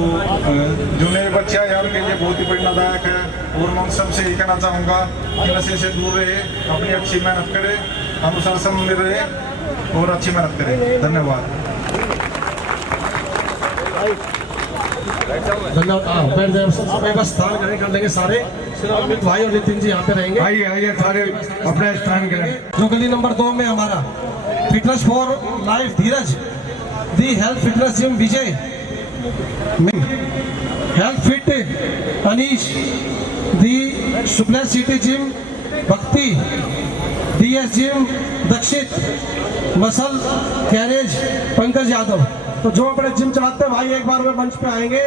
जो नए बच्चे हैं उनके लिए बहुत ही प्रेरणादायक है। और मैं सबसे ये कहना चाहूँगा कि नशे से दूर रहे, अपनी अच्छी मेहनत करें, अनुशासन में रहे और अच्छी मेहनत करें। धन्यवाद। धन्यवाद। स्थान ग्रहण कर लेंगे सारे, अमित भाई और नितिन जी यहाँ पे रहेंगे। आइए सारे अपना स्थान करें। जो गली नंबर 2 में हमारा fitness for life Dheeraj, the health fitness gym Vijay, health fit Anish, the सुप्लेस city gym Bhakti, DS gym Dakshit, muscle garage Pankaj Yadav. तो जो अपने जिम चलाते हैं भाई एक बार वे मंच पे आएंगे,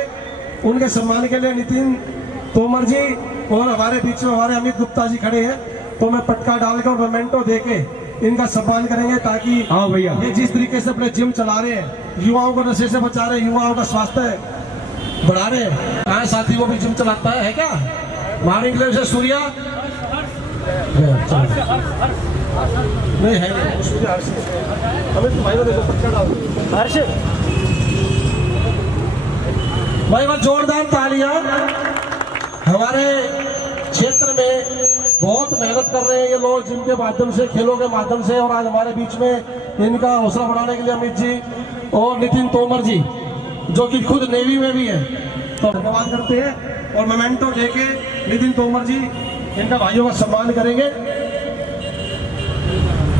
उनके सम्मान के लिए नितिन तोमर जी और हमारे बीच में हमारे अमित गुप्ता जी खड़े हैं। तो मैं पटका डालकर मोमेंटो देके इनका सम्मान करेंगे, ताकि हाँ भैया, ये जिस तरीके से अपने जिम चला रहे हैं, युवाओं को नशे से बचा रहे हैं, युवाओं का स्वास्थ्य बढ़ा रहे हैं। हाँ साथी वो भी जिम चलाता है क्या? मॉर्निंग क्लब से सूर्या नहीं है, अमित भाई को देखो, पटका डाल हर्ष भाई। बस जोरदार तालियां। हमारे क्षेत्र में बहुत मेहनत कर रहे हैं ये लोग, जिम के माध्यम से, खेलों के माध्यम से, और आज हमारे बीच में इनका हौसला बढ़ाने के लिए अमित जी और नितिन तोमर जी, जो कि खुद नेवी में भी है, तो धन्यवाद करते हैं। और मोमेंटो देके नितिन तोमर जी इनका भाइयों का सम्मान करेंगे।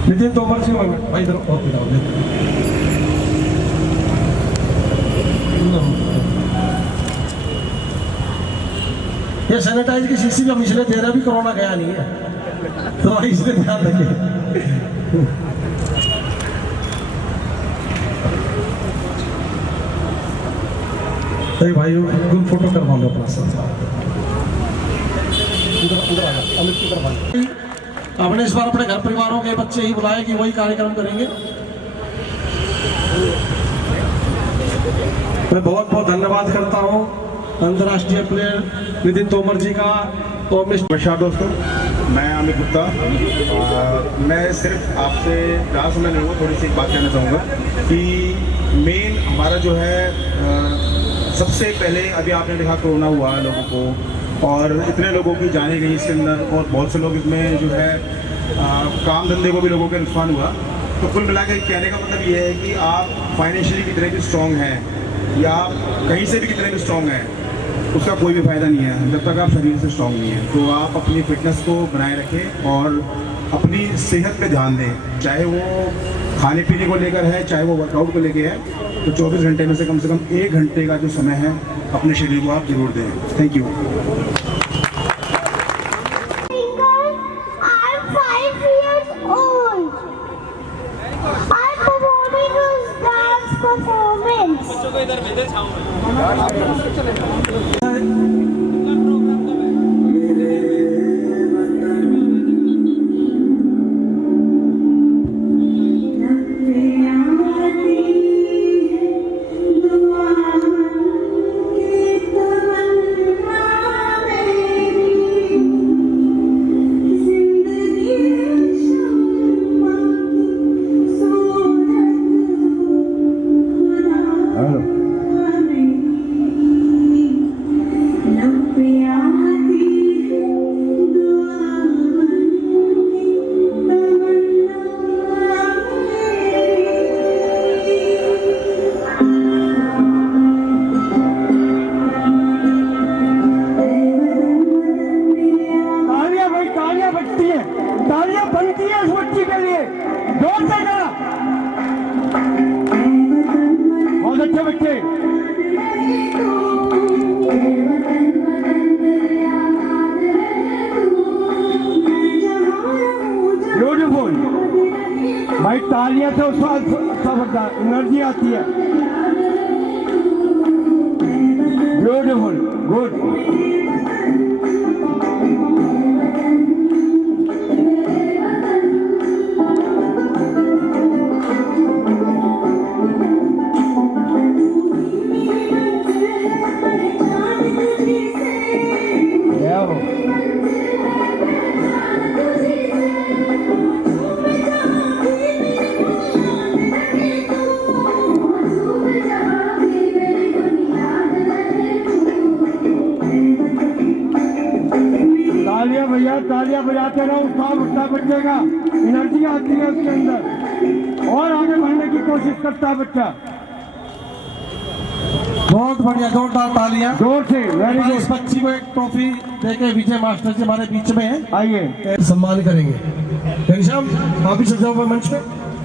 नितिन तोमर जी भाई ये सैनिटाइज की शीशी भी हम इसलिए दे रहे हैं, भी कोरोना गया नहीं है, तो इसलिए ध्यान रखिए। तो भाई ग्रुप फोटो करवा लो अपना साथ। अमित की तरफ आपने इस बार अपने घर परिवारों के बच्चे ही बुलाए कि वही कार्यक्रम करेंगे। मैं बहुत बहुत धन्यवाद करता हूँ अंतर्राष्ट्रीय प्लेयर नितिन तोमर जी का। तो नमस्कार दोस्तों, मैं अमित गुप्ता। मैं सिर्फ आपसे ज़्यादा समय नहीं हुआ, थोड़ी सी एक बात कहना चाहूँगा कि मेन हमारा जो है सबसे पहले अभी आपने देखा कोरोना हुआ लोगों को, और इतने लोगों की जाने गई इसके अंदर, और बहुत से लोग इसमें जो है काम धंधे को भी लोगों के नुकसान हुआ। तो कुल मिला के कहने का मतलब ये है कि आप फाइनेंशियली कितने भी स्ट्रॉन्ग हैं या कहीं से भी कितने भी स्ट्रॉन्ग हैं, उसका कोई भी फायदा नहीं है जब तक आप शरीर से स्ट्रॉन्ग नहीं है। तो आप अपनी फिटनेस को बनाए रखें और अपनी सेहत पे ध्यान दें, चाहे वो खाने पीने को लेकर है, चाहे वो वर्कआउट को लेकर है। तो 24 घंटे में से कम 1 घंटे का जो समय है अपने शरीर को आप जरूर दें। Thank you. I'm 5 years old. I'm performing this dance performance. उठी है, तालियां बनती है इस बच्ची के लिए, जोर से जरा। बहुत अच्छे बच्चे। ब्यूटीफुल भाई, तालियां से उसका अच्छा बनता है, एनर्जी आती है। Beautiful, good. तालियां भैया, तालियां बजाते रहो, उत्साह उठता बच्चे का, एनर्जी आती है उसके अंदर और आगे बढ़ने की कोशिश करता है बच्चा। बहुत बढ़िया, जोरदार तालियां जोर से, वेरी इस गुड। बच्ची को एक ट्रॉफी देके विजय मास्टर जी हमारे बीच में हैं, आइए, सम्मान करेंगे। घनश्याम आप भी चल जाओ मंच पे,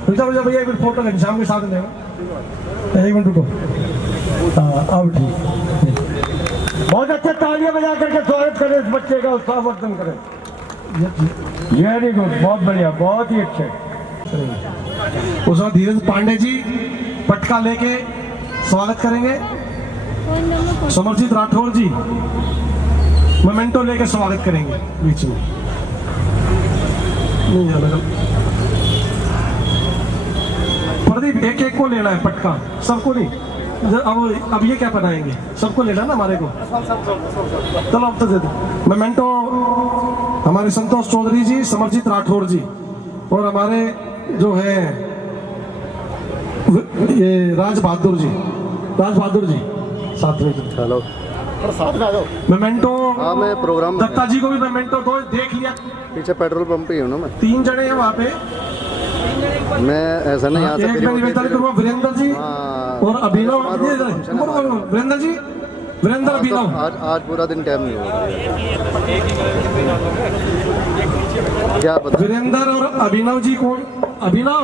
रुक जाओ भैया, एक मिनट फोटो घनश्याम के साथ लेंगे, एक मिनट रुको। हाँ अब ठीक। बहुत अच्छे, तालियां बजा करके स्वागत करें इस बच्चे का, उत्साहवर्धन करें। वेरी गुड, बहुत बढ़िया, बहुत ही अच्छे। उसमें धीरज पांडे जी पटका लेके स्वागत करेंगे, समरजीत राठौर जी मोमेंटो लेके स्वागत करेंगे बीच में। नहीं जाना, प्रदीप एक एक को लेना है पटका, सबको नहीं। अब ये क्या बनाएंगे, सबको लेना है ना हमारे को। चलो अब तो दे दो मोमेंटो हमारे संतोष चौधरी जी, समरजीत राठौर जी और हमारे जो है ये राज बहादुर जी साथ में। हेलो, मोमेंटो हाँ मैं प्रोग्राम दत्ता जी को भी मोमेंटो दो, देख लिया। पीछे पेट्रोल पंप ही हूँ ना मैं। 3 जने हैं वहाँ पे। मैं ऐसा नहीं यहाँ से एक फ्री मैं होके निवेदन करूँगा वीरेंद्र जी हाँ, और अभिनव, फंक्शन है हमारा। वीरेंद्र जी, वीरेंद्र तो अभिनव। आज पूरा दिन टाइम नहीं होगा, क्या पता। वीरेंद्र और अभिनव जी कौन? अभिनव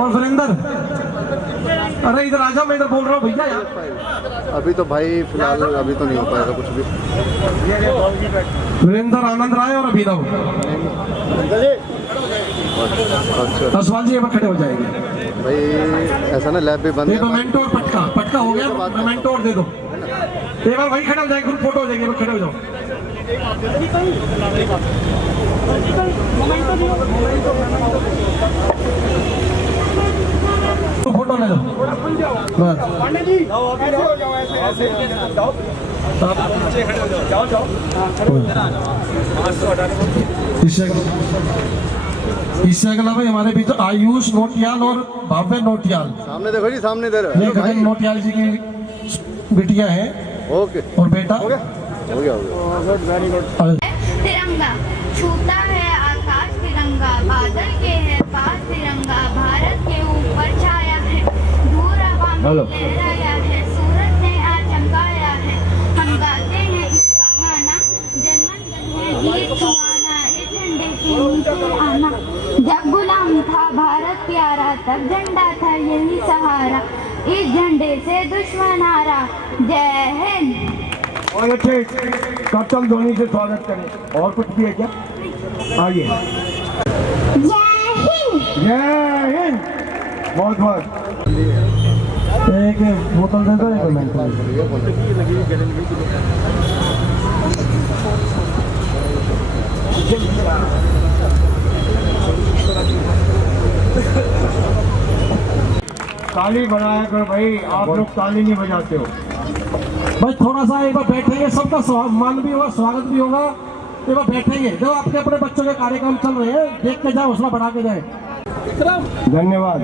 और वीरेंद्र। अरे इधर आ जाओ, मैं इधर बोल रहा हूँ भैया यार। अभी तो भाई फिलहाल अभी तो नहीं हो पाएगा कुछ भी। वीरेंद्र आनंद राय और अभिनव। अच्छा असवाल जी एक बार खड़े हो जाएंगे। भाई, ऐसा ना लैब भी बंद ये है। मोमेंटो और पटका हो गया, मोमेंटो और दे दो। एक बार वही खड़े हो जाएंगे, ग्रुप फोटो हो जाएगी, खड़े हो जाओ। तो फोटो ले लो बस। इससे अगला भाई हमारे बीच आयुष नोटियाल और भाव्य नोटियाल, सामने देखो जी, सामने इधर। ये गगन नोटियाल जी की बिटिया है ओके, और बेटा। हो गया। तिरंगा छूता है आकाश, तिरंगा बादल के है पास, तिरंगा भारत के ऊपर छाया है, दूर हवा में लहराया है, सूरज ने आज चमकाया है। हम गाते हैं इसका गाना, जनमन गन है गीत सुहाना, इस झंडे के नीचे आना। जब गुलाम था भारत प्यारा, तब झंडा था यही सहारा, इस झंडे से दुश्मन हारा। जय हिंद। और अच्छे कर्तव्य ध्वनि से स्वागत करें। और कुछ भी है क्या? आइए। जय हिंद। जय हिंद। बहुत बहुत। एक बोतल दे दो, एक मिनट। ताली बजाया करो भाई, आप लोग ताली नहीं बजाते हो। भाई थोड़ा सा एक बार बैठेंगे, सबका सम्मान भी होगा, स्वागत भी होगा। एक बार बैठेंगे, जो अपने अपने बच्चों के कार्यक्रम चल रहे हैं, देख के जाओ, हौसला बढ़ा के जाए। धन्यवाद।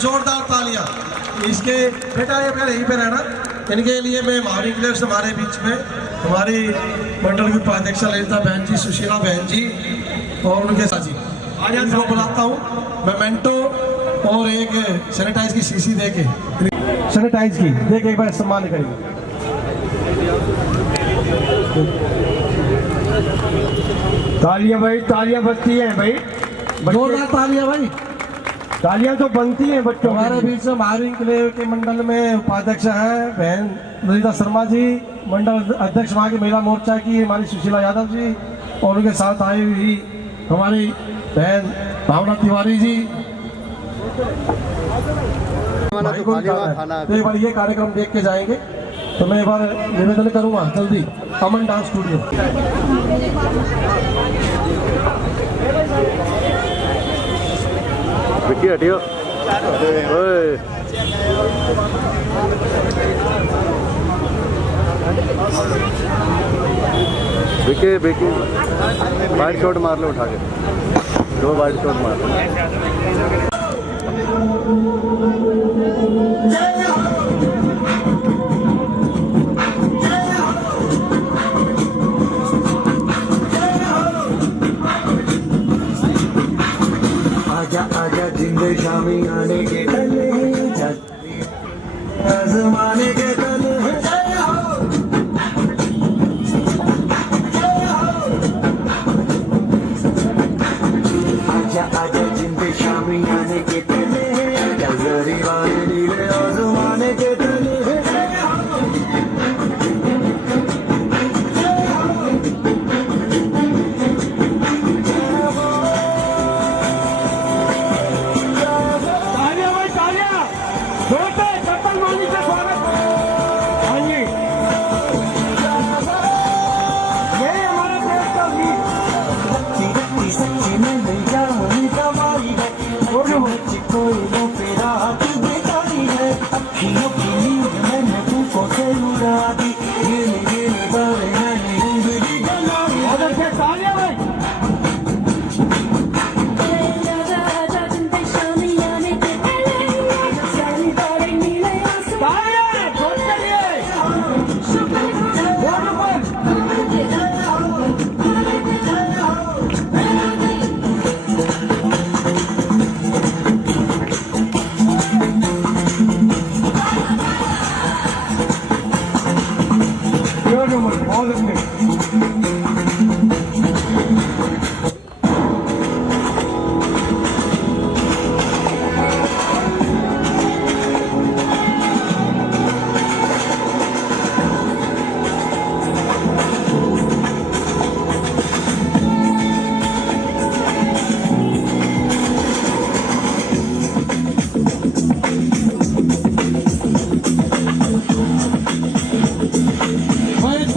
जोरदार तालियां। इसके बेटा ये पहले यहीं पे रहना। इनके लिए मैं महावी क्लेव्स हमारे बीच में हमारी मंडल की उपाध्यक्ष ललिता बहन जी, सुशीला बहन जी और उनके साथी इनको बुलाता हूँ। मेमेंटो और एक सैनिटाइज की शीशी देके, सैनिटाइज की देके एक बार सम्मान करेंगे। तालियां भाई, तालियां बजती हैं भाई, जोरदार तालियां भाई। तालियां तो बनती हैं बच्चों हमारे बीच में महावी क्लेव के मंडल में उपाध्यक्ष है बहन ललिता शर्मा जी, मंडल अध्यक्ष वहाँ की महिला मोर्चा की हमारी सुशीला यादव जी और उनके साथ आई हुई हमारी बहन भावना तिवारी जी। भाई को तो एक बार ये कार्यक्रम देख के जाएंगे, तो मैं एक बार निवेदन करूंगा जल्दी अमन डांस स्टूडियो। विक्की हटियो। ओए विक्की विक्की वाइड शॉट मार लो उठा के, 2 वाइड शॉट मार लो। आजा आजा जिंदे शामी आने के तले आजमाने के तले आजा आजा जिंदे शामी आने के तले जलरी वाले नीले आजमाने के तले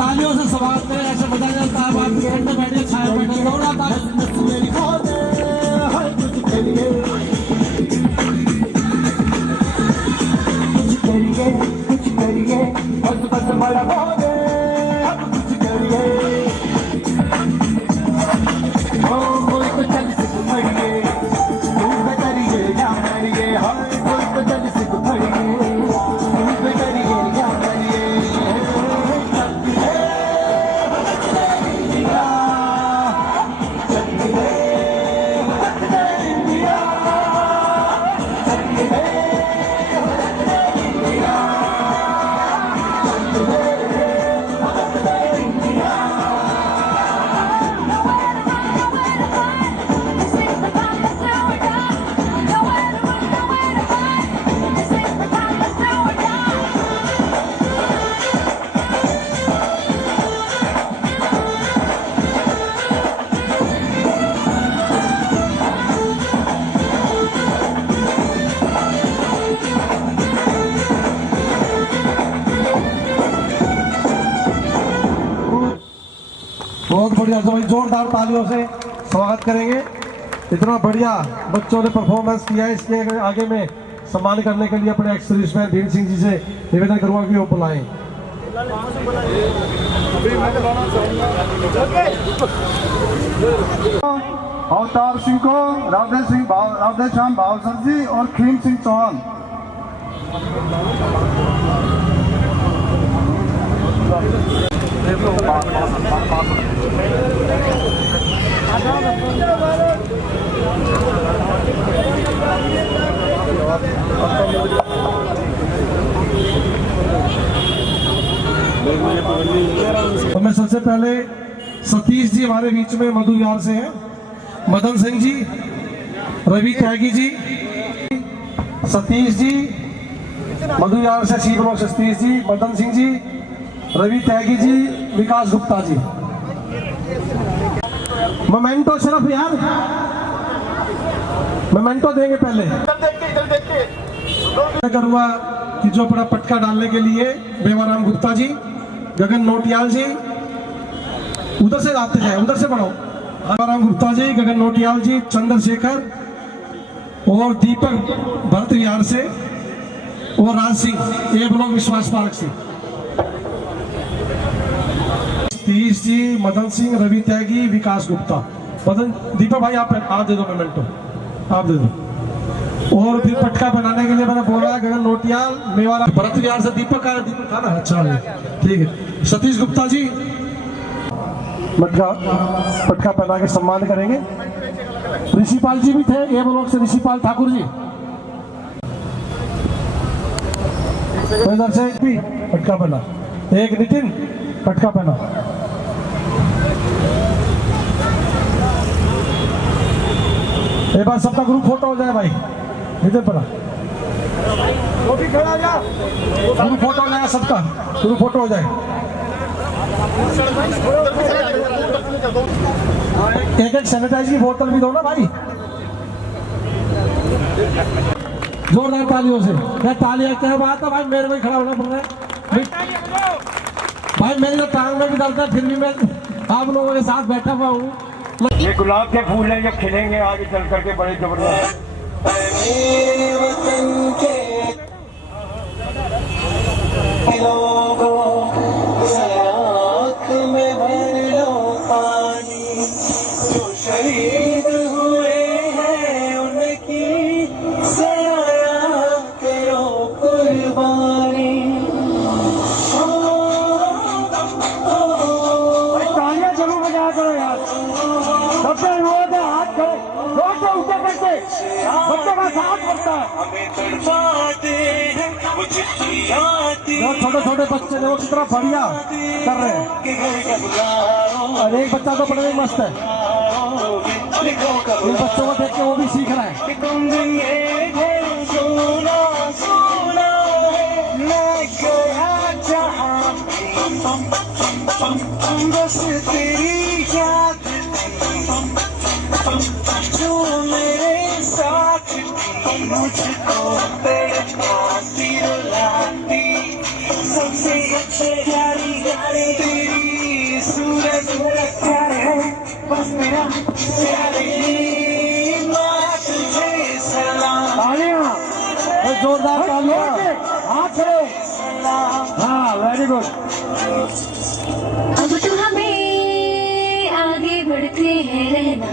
तालियों से स्वागत करें, ऐसे बताया जाता है बात के एंड में बैठे छाया बैठे दौड़ा था मेरी बहुत है कुछ करिए बस बस बड़ा बहुत है कुछ करिए ओ कोई तो चल से मरिए तुम करिए या मरिए हाय कोई तो चल से मरिए तुम करिए या मरिए बहुत बढ़िया, तो भाई जोरदार तालियों से स्वागत करेंगे। इतना बढ़िया बच्चों ने परफॉर्मेंस किया है, इसके आगे में सम्मान करने के लिए अपने एक्स सर्विसमैन भीम सिंह जी से निवेदन करूंगा कि वो बुलाएं। अवतार सिंह को राधे श्याम भावसर जी और खीम सिंह चौहान। तो मैं सबसे पहले सतीश जी हमारे बीच में मधु विहार से हैं, मदन सिंह जी, रवि त्यागी जी, सतीश जी, मधु विहार से सी ब्लॉक सतीश जी, मदन सिंह जी, रवि त्यागी जी, विकास गुप्ता जी। मोमेंटो सिर्फ यार, मोमेंटो देंगे पहले। अगर हुआ कि जो अपना पटका डालने के लिए बेवाराम गुप्ता जी, गगन नोटियाल जी, उधर से आते हैं, उधर से बढ़ो। बेवाराम गुप्ता जी, गगन नोटियाल जी, चंद्रशेखर और दीपक भरत विहार से और राज सिंह ए ब्लॉक विश्वास पार्क से। सतीश जी, मदन सिंह, रवि त्यागी, विकास गुप्ता। मदन दीपक भाई आप दे दो मोमेंटो, आप दे दो। और फिर पटका बनाने के लिए मैंने बोला गगन नोटियाल, मेवाड़ा भरत विहार से दीपक का, दीपक था ना, अच्छा ठीक है। सतीश गुप्ता जी पटका पहना के सम्मान करेंगे। ऋषिपाल जी भी थे ए ब्लॉक से, ऋषिपाल ठाकुर जी तो इधर से भी पटका पहना। एक नितिन पटका पहना। एक बार सबका ग्रुप फोटो हो जाए भाई, नितिन पड़ा ग्रुप फोटो हो जाए, सबका ग्रुप फोटो हो जाए। एक सैनिटाइज की बोतल भी दो ना भाई, जोरदार तालियों से। क्या तालियां, क्या बात है भाई, मेरे को ही खड़ा होना पड़ रहा है भाई, मेरी तो टांग में भी दर्द है, फिर भी मैं आप लोगों के साथ बैठा हुआ हूँ। ये गुलाब के फूल हैं, ये खिलेंगे आगे चल करके बड़े जबरदस्त। शहीद हुए हैं उनकी सराया करो कुर्बानी। तालियां जरूर बजा करो यार, सबसे रोड है, हाथ खड़े रोड से ऊपर करके बच्चों का साथ बढ़ता है। हमें तड़पाते हैं वो चिट्ठियां आती, छोटे छोटे बच्चे ने वो कितना बढ़िया कर रहे हैं, और एक बच्चा तो बड़ा ही मस्त है, इन बच्चों को देख के वो भी सीख रहा है। तुम दिन ये घर सोना सोना है, मैं गया जहाँ बस तेरी याद जो मेरे साथ मुझको तड़पाती रुलाती। सबसे अच्छे प्यारी गाड़ी तेरी सूरज प्यार है, बस मेरा प्यार ही माँ तुझे सलाम। तालियां, जोरदार तालियां, हाथ खड़े। हाँ वेरी गुड। अब तो हमें आगे बढ़ते हैं रहना,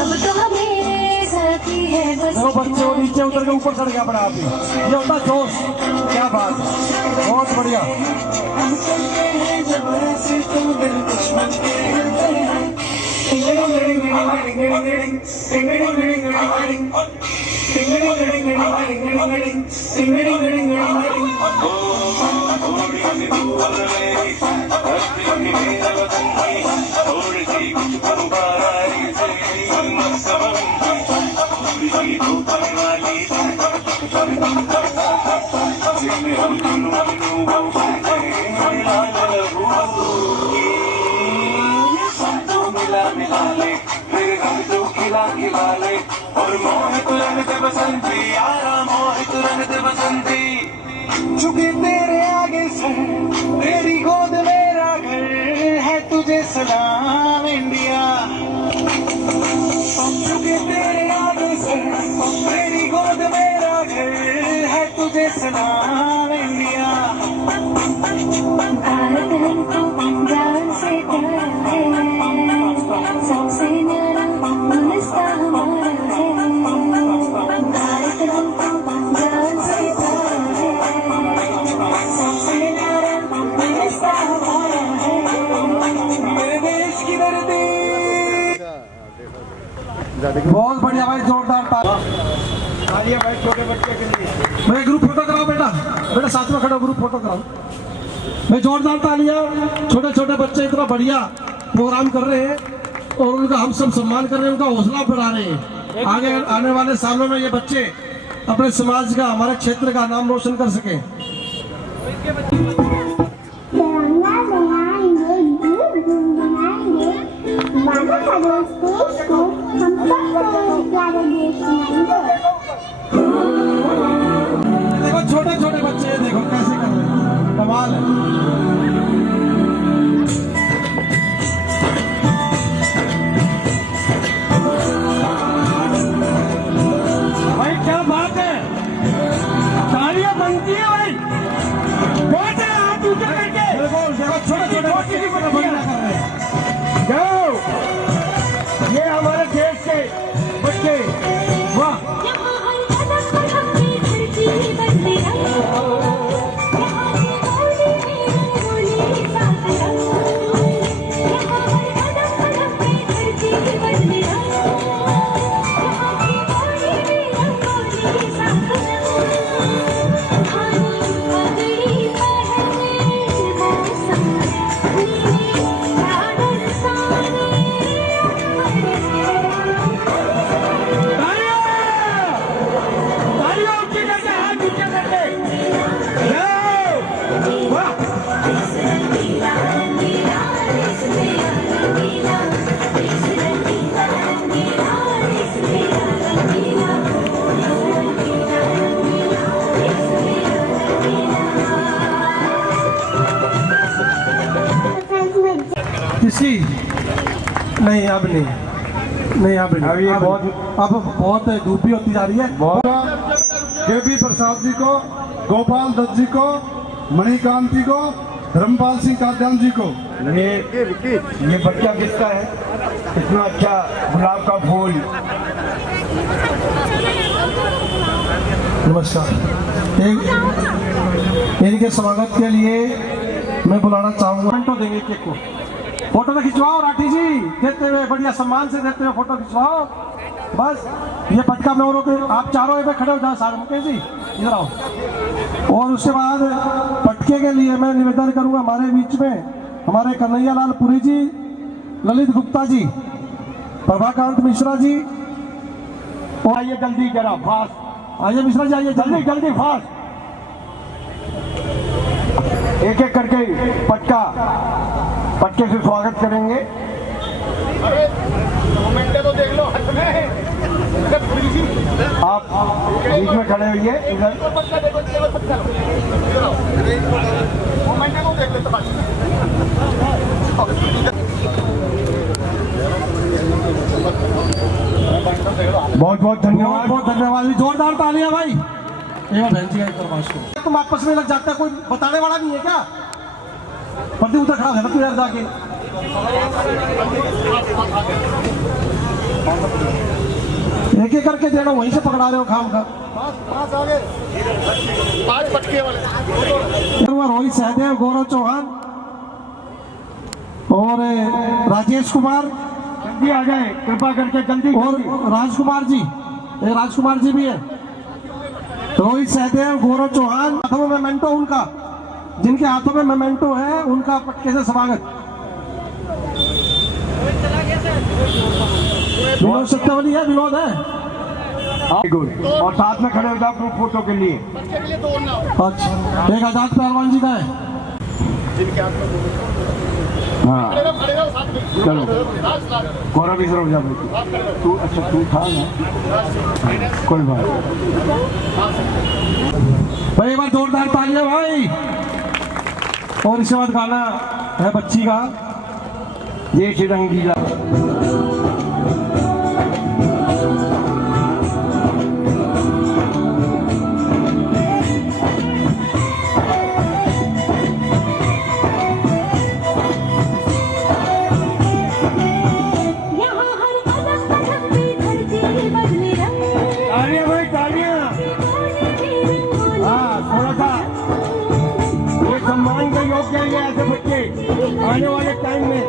अब तो हमें साथी है बस। देखो बच्चे वो नीचे उतर के ऊपर चढ़ गया बड़ा आदमी, ये होता जोश। क्या बात है, बहुत बढ़िया। हम चलते हैं जबरदस्ती तो दिल दुश्मन के हिलते हैं। मिला ले मेरे गम तो खिला ले, और मोहित रंग बसंती यारा, मोहित रंग बसंती। चुके तेरे आगे सर, तेरी गोद मेरा घर है, तुझे सलाम इंडिया। चुके तेरे आगे सर, तेरी गोद मेरा घर है, तुझे सलाम इंडिया। भारत हमको जान से प्यारा है, सबसे न्यारा मन बहुत बढ़िया भाई, जोरदार तालियां भाई छोटे बच्चे के लिए। भाई ग्रुप फोटो कराओ बेटा, बेटा साथ में खड़ो, ग्रुप फोटो कराओ भाई, जोरदार तालियां। छोटे छोटे बच्चे इतना बढ़िया प्रोग्राम कर रहे हैं और उनका हम सब सम्मान कर रहे हैं, उनका हौसला बढ़ा रहे हैं। आगे आने वाले सालों में ये बच्चे अपने समाज का, हमारे क्षेत्र का नाम रोशन कर सके। तिरंगा लहराएंगे, गीत गुनगुनाएंगे, मानो हर देश को हम सबसे प्यारा देश बनाएंगे। देखो छोटे छोटे बच्चे, देखो कैसे कर रहे हैं, कमाल है। भाई क्या बात है, तालियां बनती है भाई, बहुत है हाथ ऊंचे करके। देखो छोटे छोटे बच्चे कितना बढ़िया कर रहे हैं। जाओ, ये हमारे देश के बच्चे, वाह। यहाँ हर कदम पर अपनी धरती बदले रंग, यहाँ की बोली में बोली साथ रंग, यहाँ हर कदम पर अपनी धरती बदले रंग, यहाँ की बोली में बोली साथ रंग, हम पगड़ी पहने मौसम नीले चादर साने तालियां ऊंची करके, हाथ ऊंचे करके, जाओ, वाह। किसी नहीं, अब नहीं, नहीं अब नहीं, अब ये अब बहुत डूबी होती जा रही है। केपी प्रसाद जी को, गोपाल दत्त जी को, मणिकांति को, धर्मपाल सिंह काद्यान जी को। ये बच्चा किसका है, इतना अच्छा गुलाब का फूल। नमस्कार। इनके स्वागत के लिए मैं बुलाना चाहूंगा, फोटो देंगे केक को, फोटो तो खिंचवाओ राठी जी, देते हुए बढ़िया सम्मान से देते हुए फोटो खिंचवाओ। बस ये पटका में औरों के, आप चारों पे खड़े हो जाओ सारे, मुकेश जी इधर आओ। और उसके बाद पटके के लिए मैं निवेदन करूंगा, हमारे बीच में हमारे कन्हैया लाल पुरी जी, ललित गुप्ता जी, प्रभाकांत मिश्रा जी, और आइए जल्दी जरा फास्ट, आइए मिश्रा जी आइए जल्दी जल्दी फास्ट, एक एक करके पटके से स्वागत करेंगे। आप बीच में खड़े होइए इधर। बहुत बहुत धन्यवाद, बहुत धन्यवाद, जोरदार तालियां भाई। एक बहन जी को तुम आपस में लग जाता है, कोई बताने वाला नहीं है क्या? पति उधर खड़ा है ना तू यार, जाके एक एक करके देना, वहीं से पकड़ा रहे हो खाम खा। रोहित सहदेव, गौरव चौहान और राजेश कुमार, जल्दी आ जाए कृपा करके, जल्दी। और राजकुमार जी, राजकुमार जी भी है। रोहित सहदेव, गौरव चौहान, हाथों में मेमेंटो, उनका जिनके हाथों में मेमेंटो है उनका पटके से स्वागत। विनोद सत्यावली है, विनोद है। और साथ में खड़े हो जाओ ग्रुप फोटो के लिए। अच्छा, एक आजाद पहलवान जी का है। हाँ चलो, गौरव इधर हो जा तू। अच्छा तू था ना, कोई बात। भाई एक बार जोरदार तालियां भाई। और इसके बाद गाना है बच्ची का, ये श्री रंगीला। आने वाले टाइम में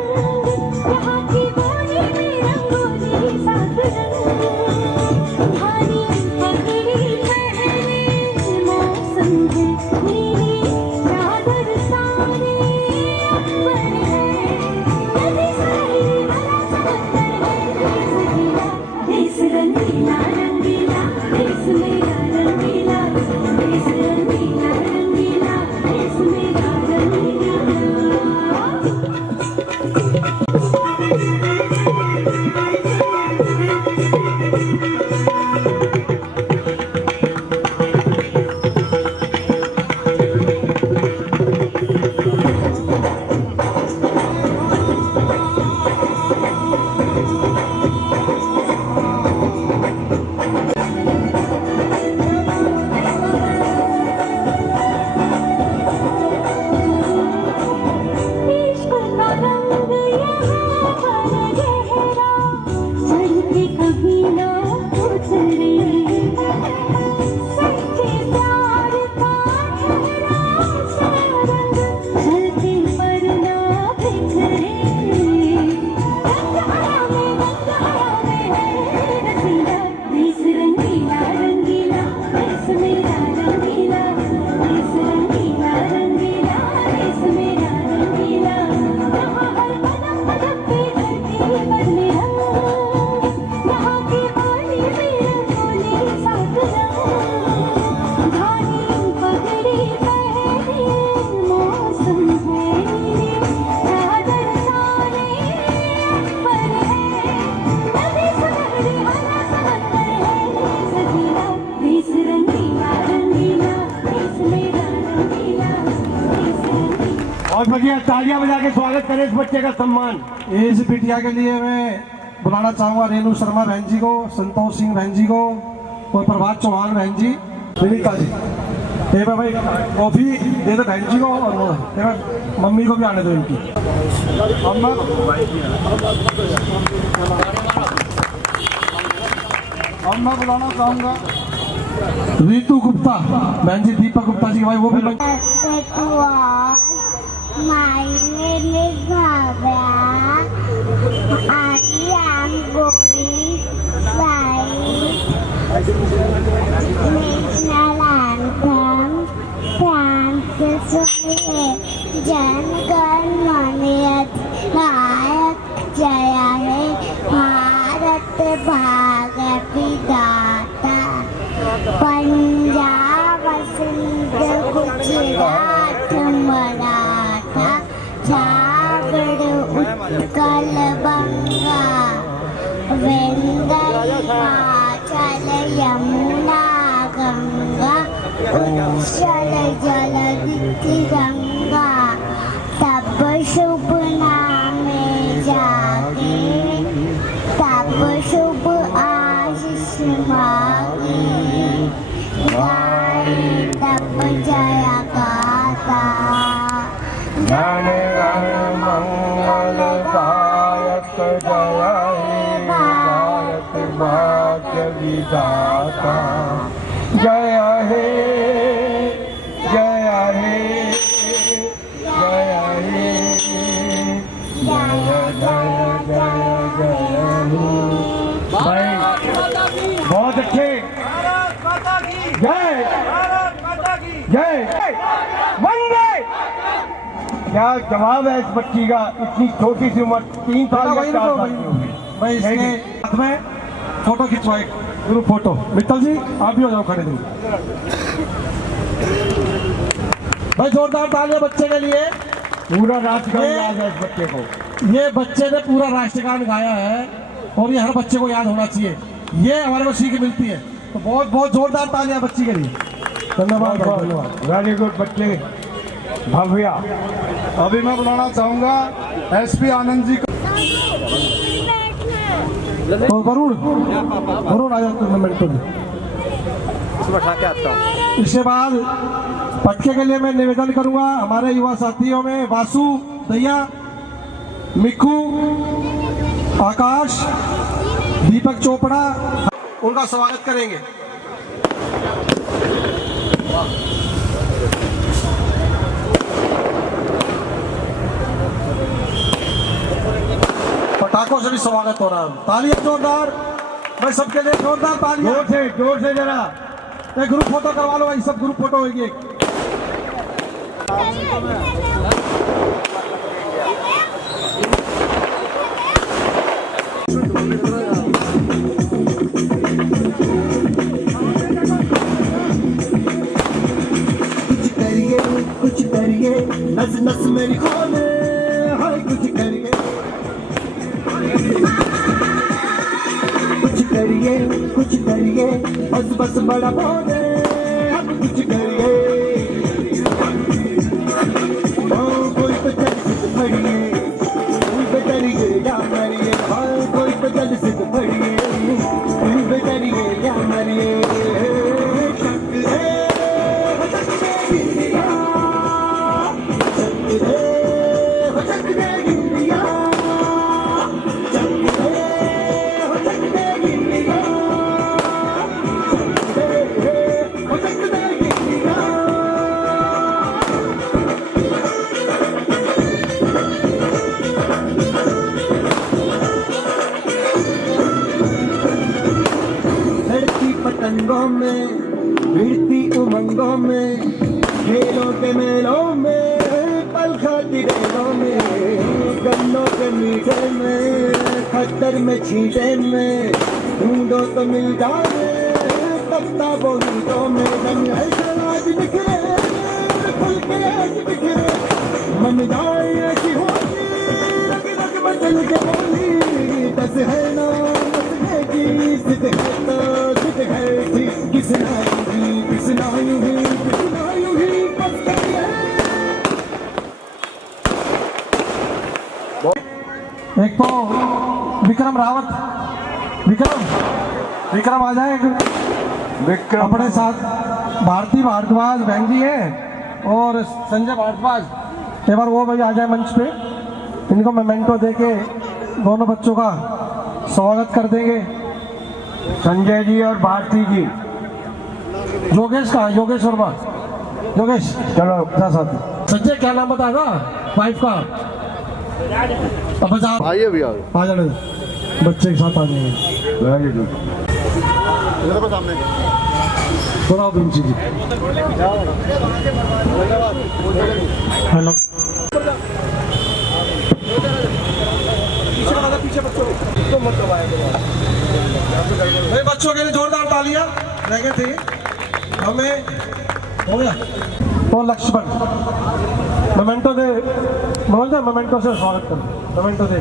जी तालियां बजा के स्वागत करें इस बच्चे का सम्मान। इस बिटिया के लिए मैं बुलाना चाहूंगा रेणु शर्मा बहन जी को, संतोष सिंह बहन जी को और प्रभात चौहान बहन जी, विनीता जी। ये भाई कॉफी दे दो बहन जी को और मम्मी को भी आने दो इनकी। अब मैं बुलाना चाहूँगा रीतू गुप्ता बहन जी, दीपक गुप्ता जी भाई वो भी My name is Bhavya. I am going to national anthem. Jan Gan Mani Adnayak Jaya Hai Bharat Bhaga Vidata Punjab Sindh Gujarat Maratha Jharkhand Utkal Banga Bengal Himachal Yamuna Ganga Ushal Jaladiti Ganga तब शुभ नामे जागे तब शुभ आशीष मांगे गाए तब जया गाता गण गण मंगल गायक जय भारत भाग्य विधाता जय हे जय हे जय हे जय जय जय जय भाई बहुत अच्छे जय जय वंदे। क्या जवाब है इस बच्ची का, इतनी छोटी सी उम्र 3 साल या 4 साल की होगी। भाई इसके हाथ में फोटो खिंचवाए, ग्रुप फोटो। मित्तल जी आप भी हो जाओ खड़े। भाई जोरदार तालियां बच्चे के लिए। पूरा राष्ट्रगान याद है इस बच्चे को। ये बच्चे ने पूरा राष्ट्रगान गाया है और ये हर बच्चे को याद होना चाहिए, ये हमारे को सीख मिलती है। तो बहुत बहुत जोरदार तालियां बच्ची के लिए। धन्यवाद धन्यवाद। वेरी गुड बच्चे भव्या। अभी मैं बुलाना चाहूँगा SP आनंद जी को। तो वरुण वरुण आ जाते हैं मिनटों में। उठा के आता हूँ। इसके बाद पटके के लिए मैं निवेदन करूंगा हमारे युवा साथियों में वासु दैया, मिक्कू, आकाश, दीपक चोपड़ा, उनका स्वागत करेंगे। पटाखों से भी स्वागत हो रहा है। तालियां जोरदार भाई सबके लिए, जोरदार तालियां। जोर से जरा एक ग्रुप फोटो करवा लो भाई, सब ग्रुप फोटो होगी एक। कुछ करिए नस नस मेरी खोले हाय कुछ करिए कुछ करिए बस बस बड़ा बोले अब कुछ करिए कोई तो चल सिद्ध पड़िए कोई बेटरिए या मरिए कोई तो चल सिद्ध पड़िए कोई बेटरिए या मरिए पतंगों में भिड़ती उमंगों में खेलों के मेलों में पल खाती रेलों में गन्नों के मीठे में खट्टर में छींटे में ढूंढो तो मिल जाए पत्ता बोलूं में आज बिखरे फल के आज बिखरे मन जाए ऐसी होली रग रग बदल के बोली दस है ना दस है जी सिद्ध है तो सिद्ध है जी किसना यूं ही बस करिए एक तो विक्रम रावत, विक्रम आ जाए। विक्रम अपने साथ भारती भारद्वाज बहन जी है और संजय भारद्वाज, एक बार वो भाई आ जाए मंच पे, इनको मेमेंटो देके दोनों बच्चों का स्वागत कर देंगे। संजय जी और भारती जी। योगेश का, योगेश वर्मा, योगेश चलो जा साथ। संजय क्या नाम बताएगा वाइफ का? अब बजा आइए भैया आ जाने बच्चे के साथ आ जाएंगे। Very good. सामने थोड़ा बिंची जी। हेलो भाई बच्चों के लिए जोरदार तालियां रह गए थे। हमें हो गया तो लक्ष्मण मोमेंटो दे, मोमेंटो से स्वागत कर, मोमेंटो दे।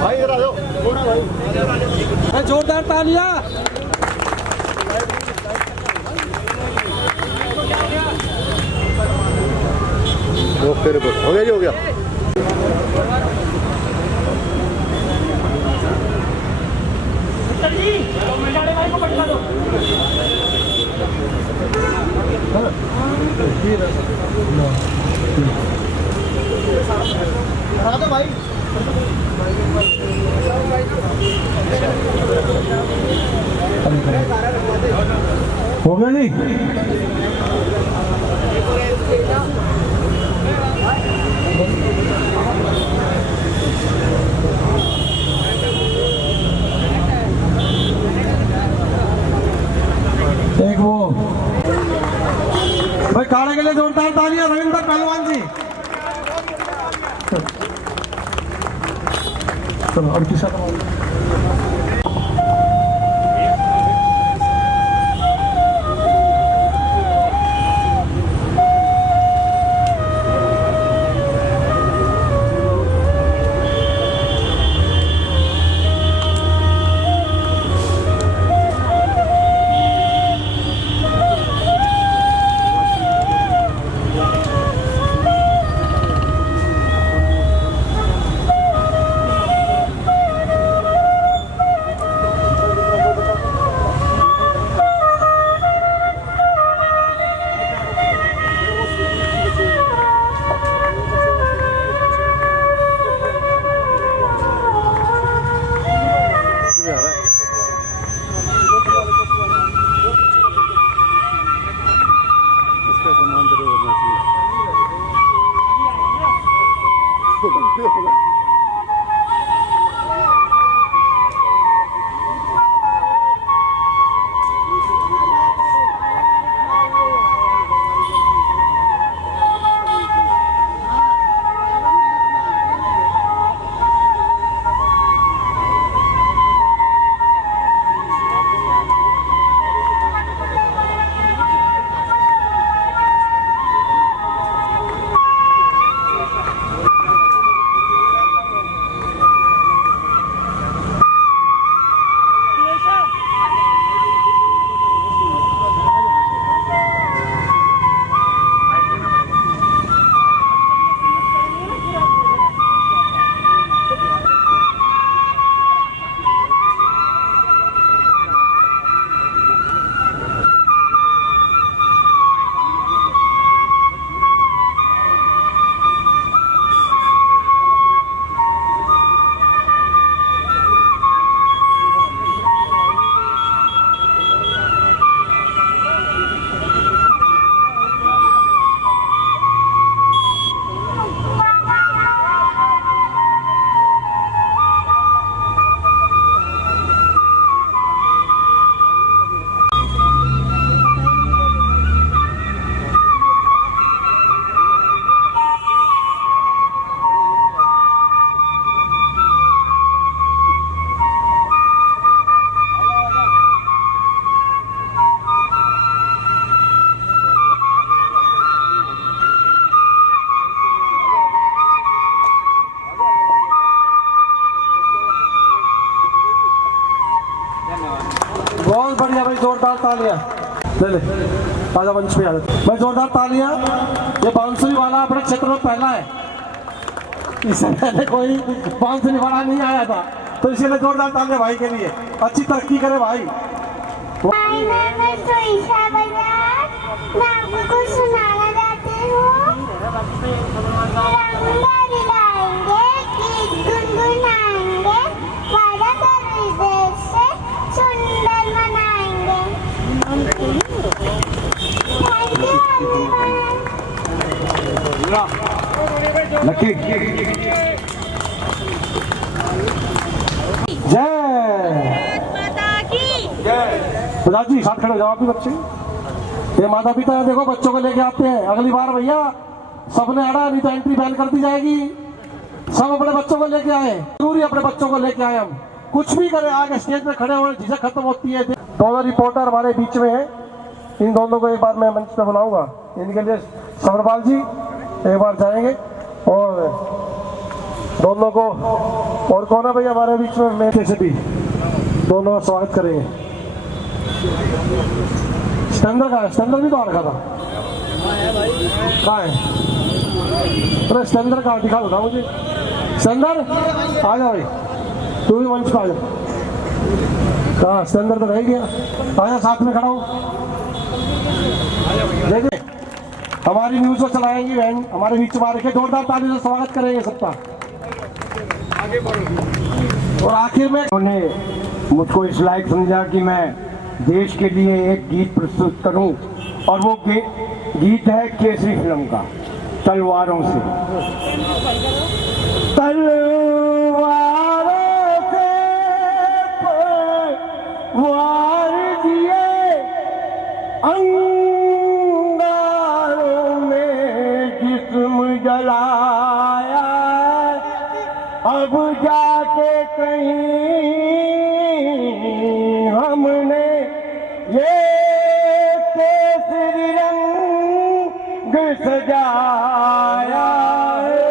भाई इधर आ जाओ, भाई जोरदार तालियां। ओके रिपोर्ट हो गया जी, हो गया। हो गया जी। एक वो भाई काढ़े के लिए जोरदार तालियां रविंदर पहलवान जी। चलो और किसा बहुत बढ़िया भाई, जोरदार तालियां। ले ले आजा मंच पे, आजा भाई, जोरदार तालियां। ये बांसुरी वाला अपने क्षेत्र में पहला है, इससे पहले कोई बांसुरी वाला नहीं आया था, तो इसीलिए जोरदार तालियां भाई के लिए। अच्छी तरक्की करे भाई। My name is Suisha Bajaj. मैं आपको सुनाना चाहती हूँ। रंगदारी लाएंगे, गीत गुनगुनाएंगे, वादा कर विदेश से सुंदर मनाएंगे। Thank you everyone. लकी जय प्रधान जी, साथ खड़े हो जाओ आप भी बच्चे। ये माता पिता है, देखो बच्चों को लेके आते हैं। अगली बार भैया सबने अड़ा, नहीं तो एंट्री बैन कर दी जाएगी। सब अपने बच्चों को लेके आए, जरूरी अपने बच्चों को लेके आए। हम कुछ भी करें, आगे स्टेज पे खड़े होने झिझक खत्म होती है। दोनों रिपोर्टर हमारे बीच में है, इन दोनों को एक बार मैं मंच पे बुलाऊंगा। इनके लिए सवरपाल जी एक बार जाएंगे, और दोनों को, और कौन है भैया हमारे बीच में, मैं कैसे भी दोनों का स्वागत करेंगे। स्टैंडर का है, स्टैंडर भी तो आ रखा था, कहाँ है? अरे स्टैंडर कहाँ, दिखा दो मुझे। स्टैंडर आ जा भाई, तू भी मंच पे आ जा। कहाँ स्टैंडर तो रह गया, आया साथ में खड़ा हो। देखिए हमारी न्यूज को चलाएंगी बहन, हमारे बीच में आ रखे, जोरदार ताली से स्वागत करेंगे सबका। और आखिर में उन्होंने मुझको इस लायक समझा कि मैं देश के लिए एक गीत प्रस्तुत करूं, और वो गीत है केसरी फिल्म का, तलवारों से। तलवारों से वार दिए अंगारों में जिस्म जलाया, अब जाके कहीं हमने ये केसरी रंग सजाया है।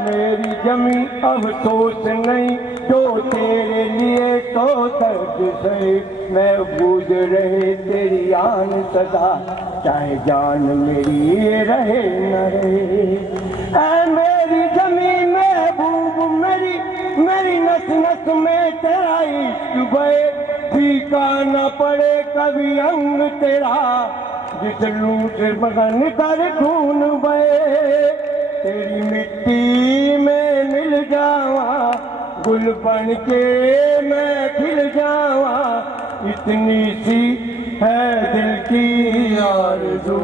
मेरी जमी अफसोस नहीं जो तेरे लिए तो दर्द से, मैं बूझ रहे तेरी आन सदा, चाहे जान मेरी रहे न रहे। मेरी जमी महबूब, मेरी नस नस में तेरा इश्क बहे, फीका न पड़े कभी अंग तेरा, जिस लूट मगन कर खून बहे। तेरी मिट्टी में मिल जावा, गुल बन के मैं खिल जावा, इतनी सी है दिल की आरज़ू।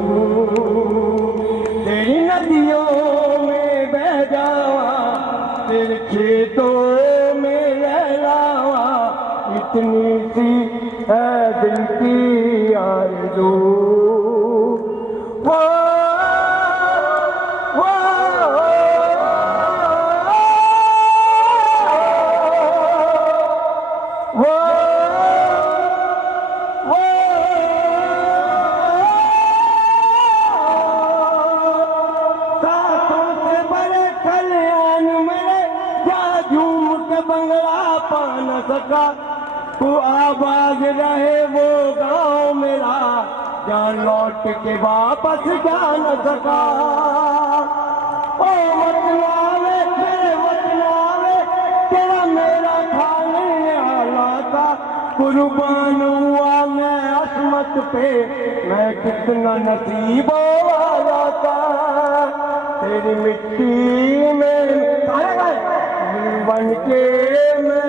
तेरी नदियों में बह जावा, तेरे खेतों में लहरावा, इतनी सी है दिल की आरज़ू। वो आबाद रहे वो गांव मेरा, जहाँ लौट के वापस जा न सका। ओ वतनावे मेरे वतनावे, तेरा मेरा खाने आला था, कुर्बान हुआ मैं असमत पे, मैं कितना नसीब वाला था। तेरी मिट्टी में बन के मैं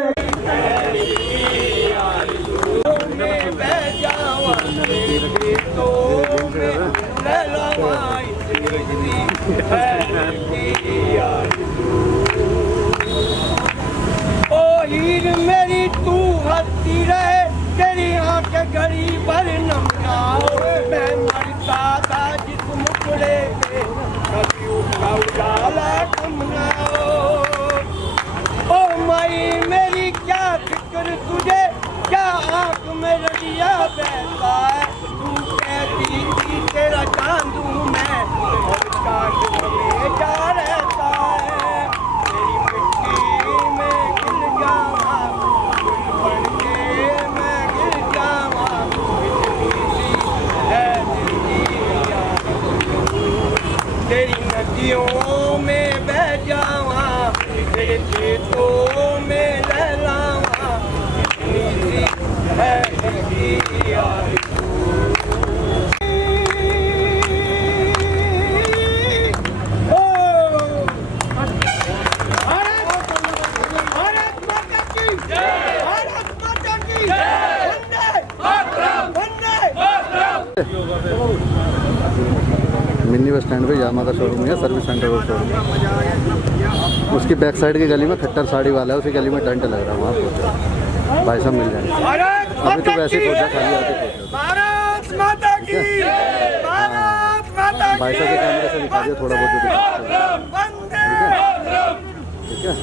ओ हीर मेरी तू हंसती रहे, तेरी आंखें घड़ी भर नम ना हो, मैं मरता था जिस मुखड़े पे, कभी उसका उजाला कम ना हो। ओ माई मेरी क्या फिक्र तुझे, क्या आंख में रड़िया बहता है, तू कहती थी तेरा चांद हूँ मैं, और चांद हमेशा रहता है। तेरी मिट्टी में खिल जावा, गुल बन के गीतों में लहलावा इतनी सी है जिंदगी यारी। मिनी बस स्टैंड पे यामा का शोरूम है, सर्विस सेंटर का शोरूम है। उसकी बैक साइड की गली में खट्टर साड़ी वाला है, उसी गली में टेंट लग रहा है, वहाँ पहुँचे भाई साहब मिल जाएंगे। अभी तो वैसे ही पहुँचा, खाली आके भाई साहब के कैमरे से दिखा दिया थोड़ा बहुत, ठीक है।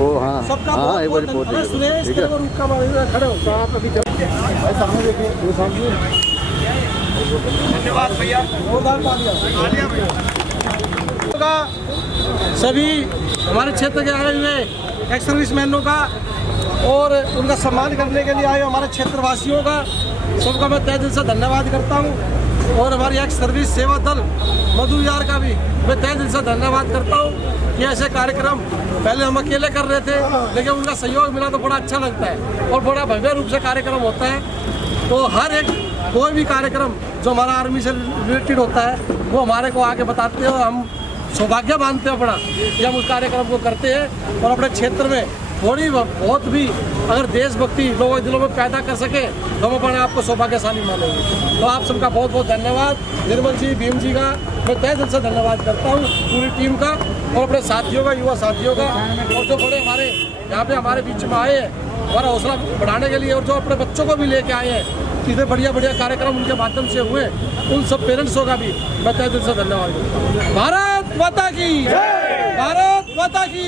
ओ हाँ हाँ, एक बार पहुँच जाइए, ठीक है। धन्यवाद भैया। सभी हमारे क्षेत्र के आए हुए एक्स सर्विसमैनों का और उनका सम्मान करने के लिए आए हमारे क्षेत्रवासियों का सबका मैं तहे दिल से धन्यवाद करता हूं। और हमारी एक्स सर्विस सेवा दल मधु यार का भी मैं तहे दिल से धन्यवाद करता हूं कि ऐसे कार्यक्रम पहले हम अकेले कर रहे थे, लेकिन उनका सहयोग मिला तो बड़ा अच्छा लगता है और बड़ा भव्य रूप से कार्यक्रम होता है। तो हर एक कोई भी कार्यक्रम जो हमारा आर्मी से रिलेटेड होता है वो हमारे को आके बताते हैं और हम सौभाग्य मानते हैं अपना कि हम उस कार्यक्रम को करते हैं और अपने क्षेत्र में थोड़ी बहुत भी अगर देशभक्ति लोगों के दिलों में पैदा कर सके तो हम अपने आप को सौभाग्यशाली मानेंगे। तो आप सबका बहुत बहुत धन्यवाद। निर्मल जी, भीम जी का मैं तहे दिल से धन्यवाद करता हूँ, पूरी टीम का और अपने साथियों का, युवा साथियों का, और जो बड़े हमारे यहाँ पे हमारे बीच में आए हैं हमारा हौसला बढ़ाने के लिए और जो अपने बच्चों को भी लेके आए हैं, इतने बढ़िया बढ़िया कार्यक्रम उनके माध्यम से हुए, उन सब पेरेंट्सों का भी मैं तहे दिल से धन्यवाद करता हूँ। भारत माता की, भारत माता की।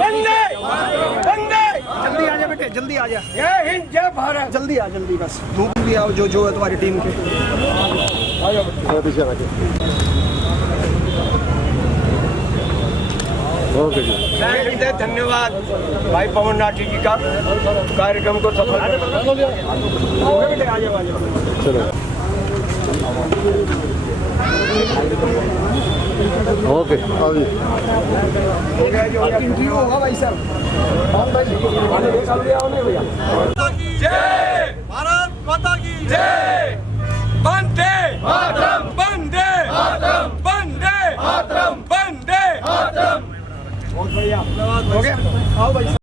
वंदे वंदे। जल्दी आ जा बेटे, जल्दी आ जा। जय हिंद, जय भारत। जल्दी आ, जल्दी बस। धूप भी आओ जो है तुम्हारी टीम के। आ जाओ ओके जी, जय हिंद। धन्यवाद भाई पवन नाटी जी का कार्यक्रम को सफल बेटे। आ जाओ, आ जाओ। चलो ओके, आओ जी। इंटरव्यू होगा भाई साहब। जय भारत माता की जय। वंदे मातरम, वंदे मातरम, वंदे मातरम, वंदे मातरम। बहुत बढ़िया, हो गया। आओ भाई।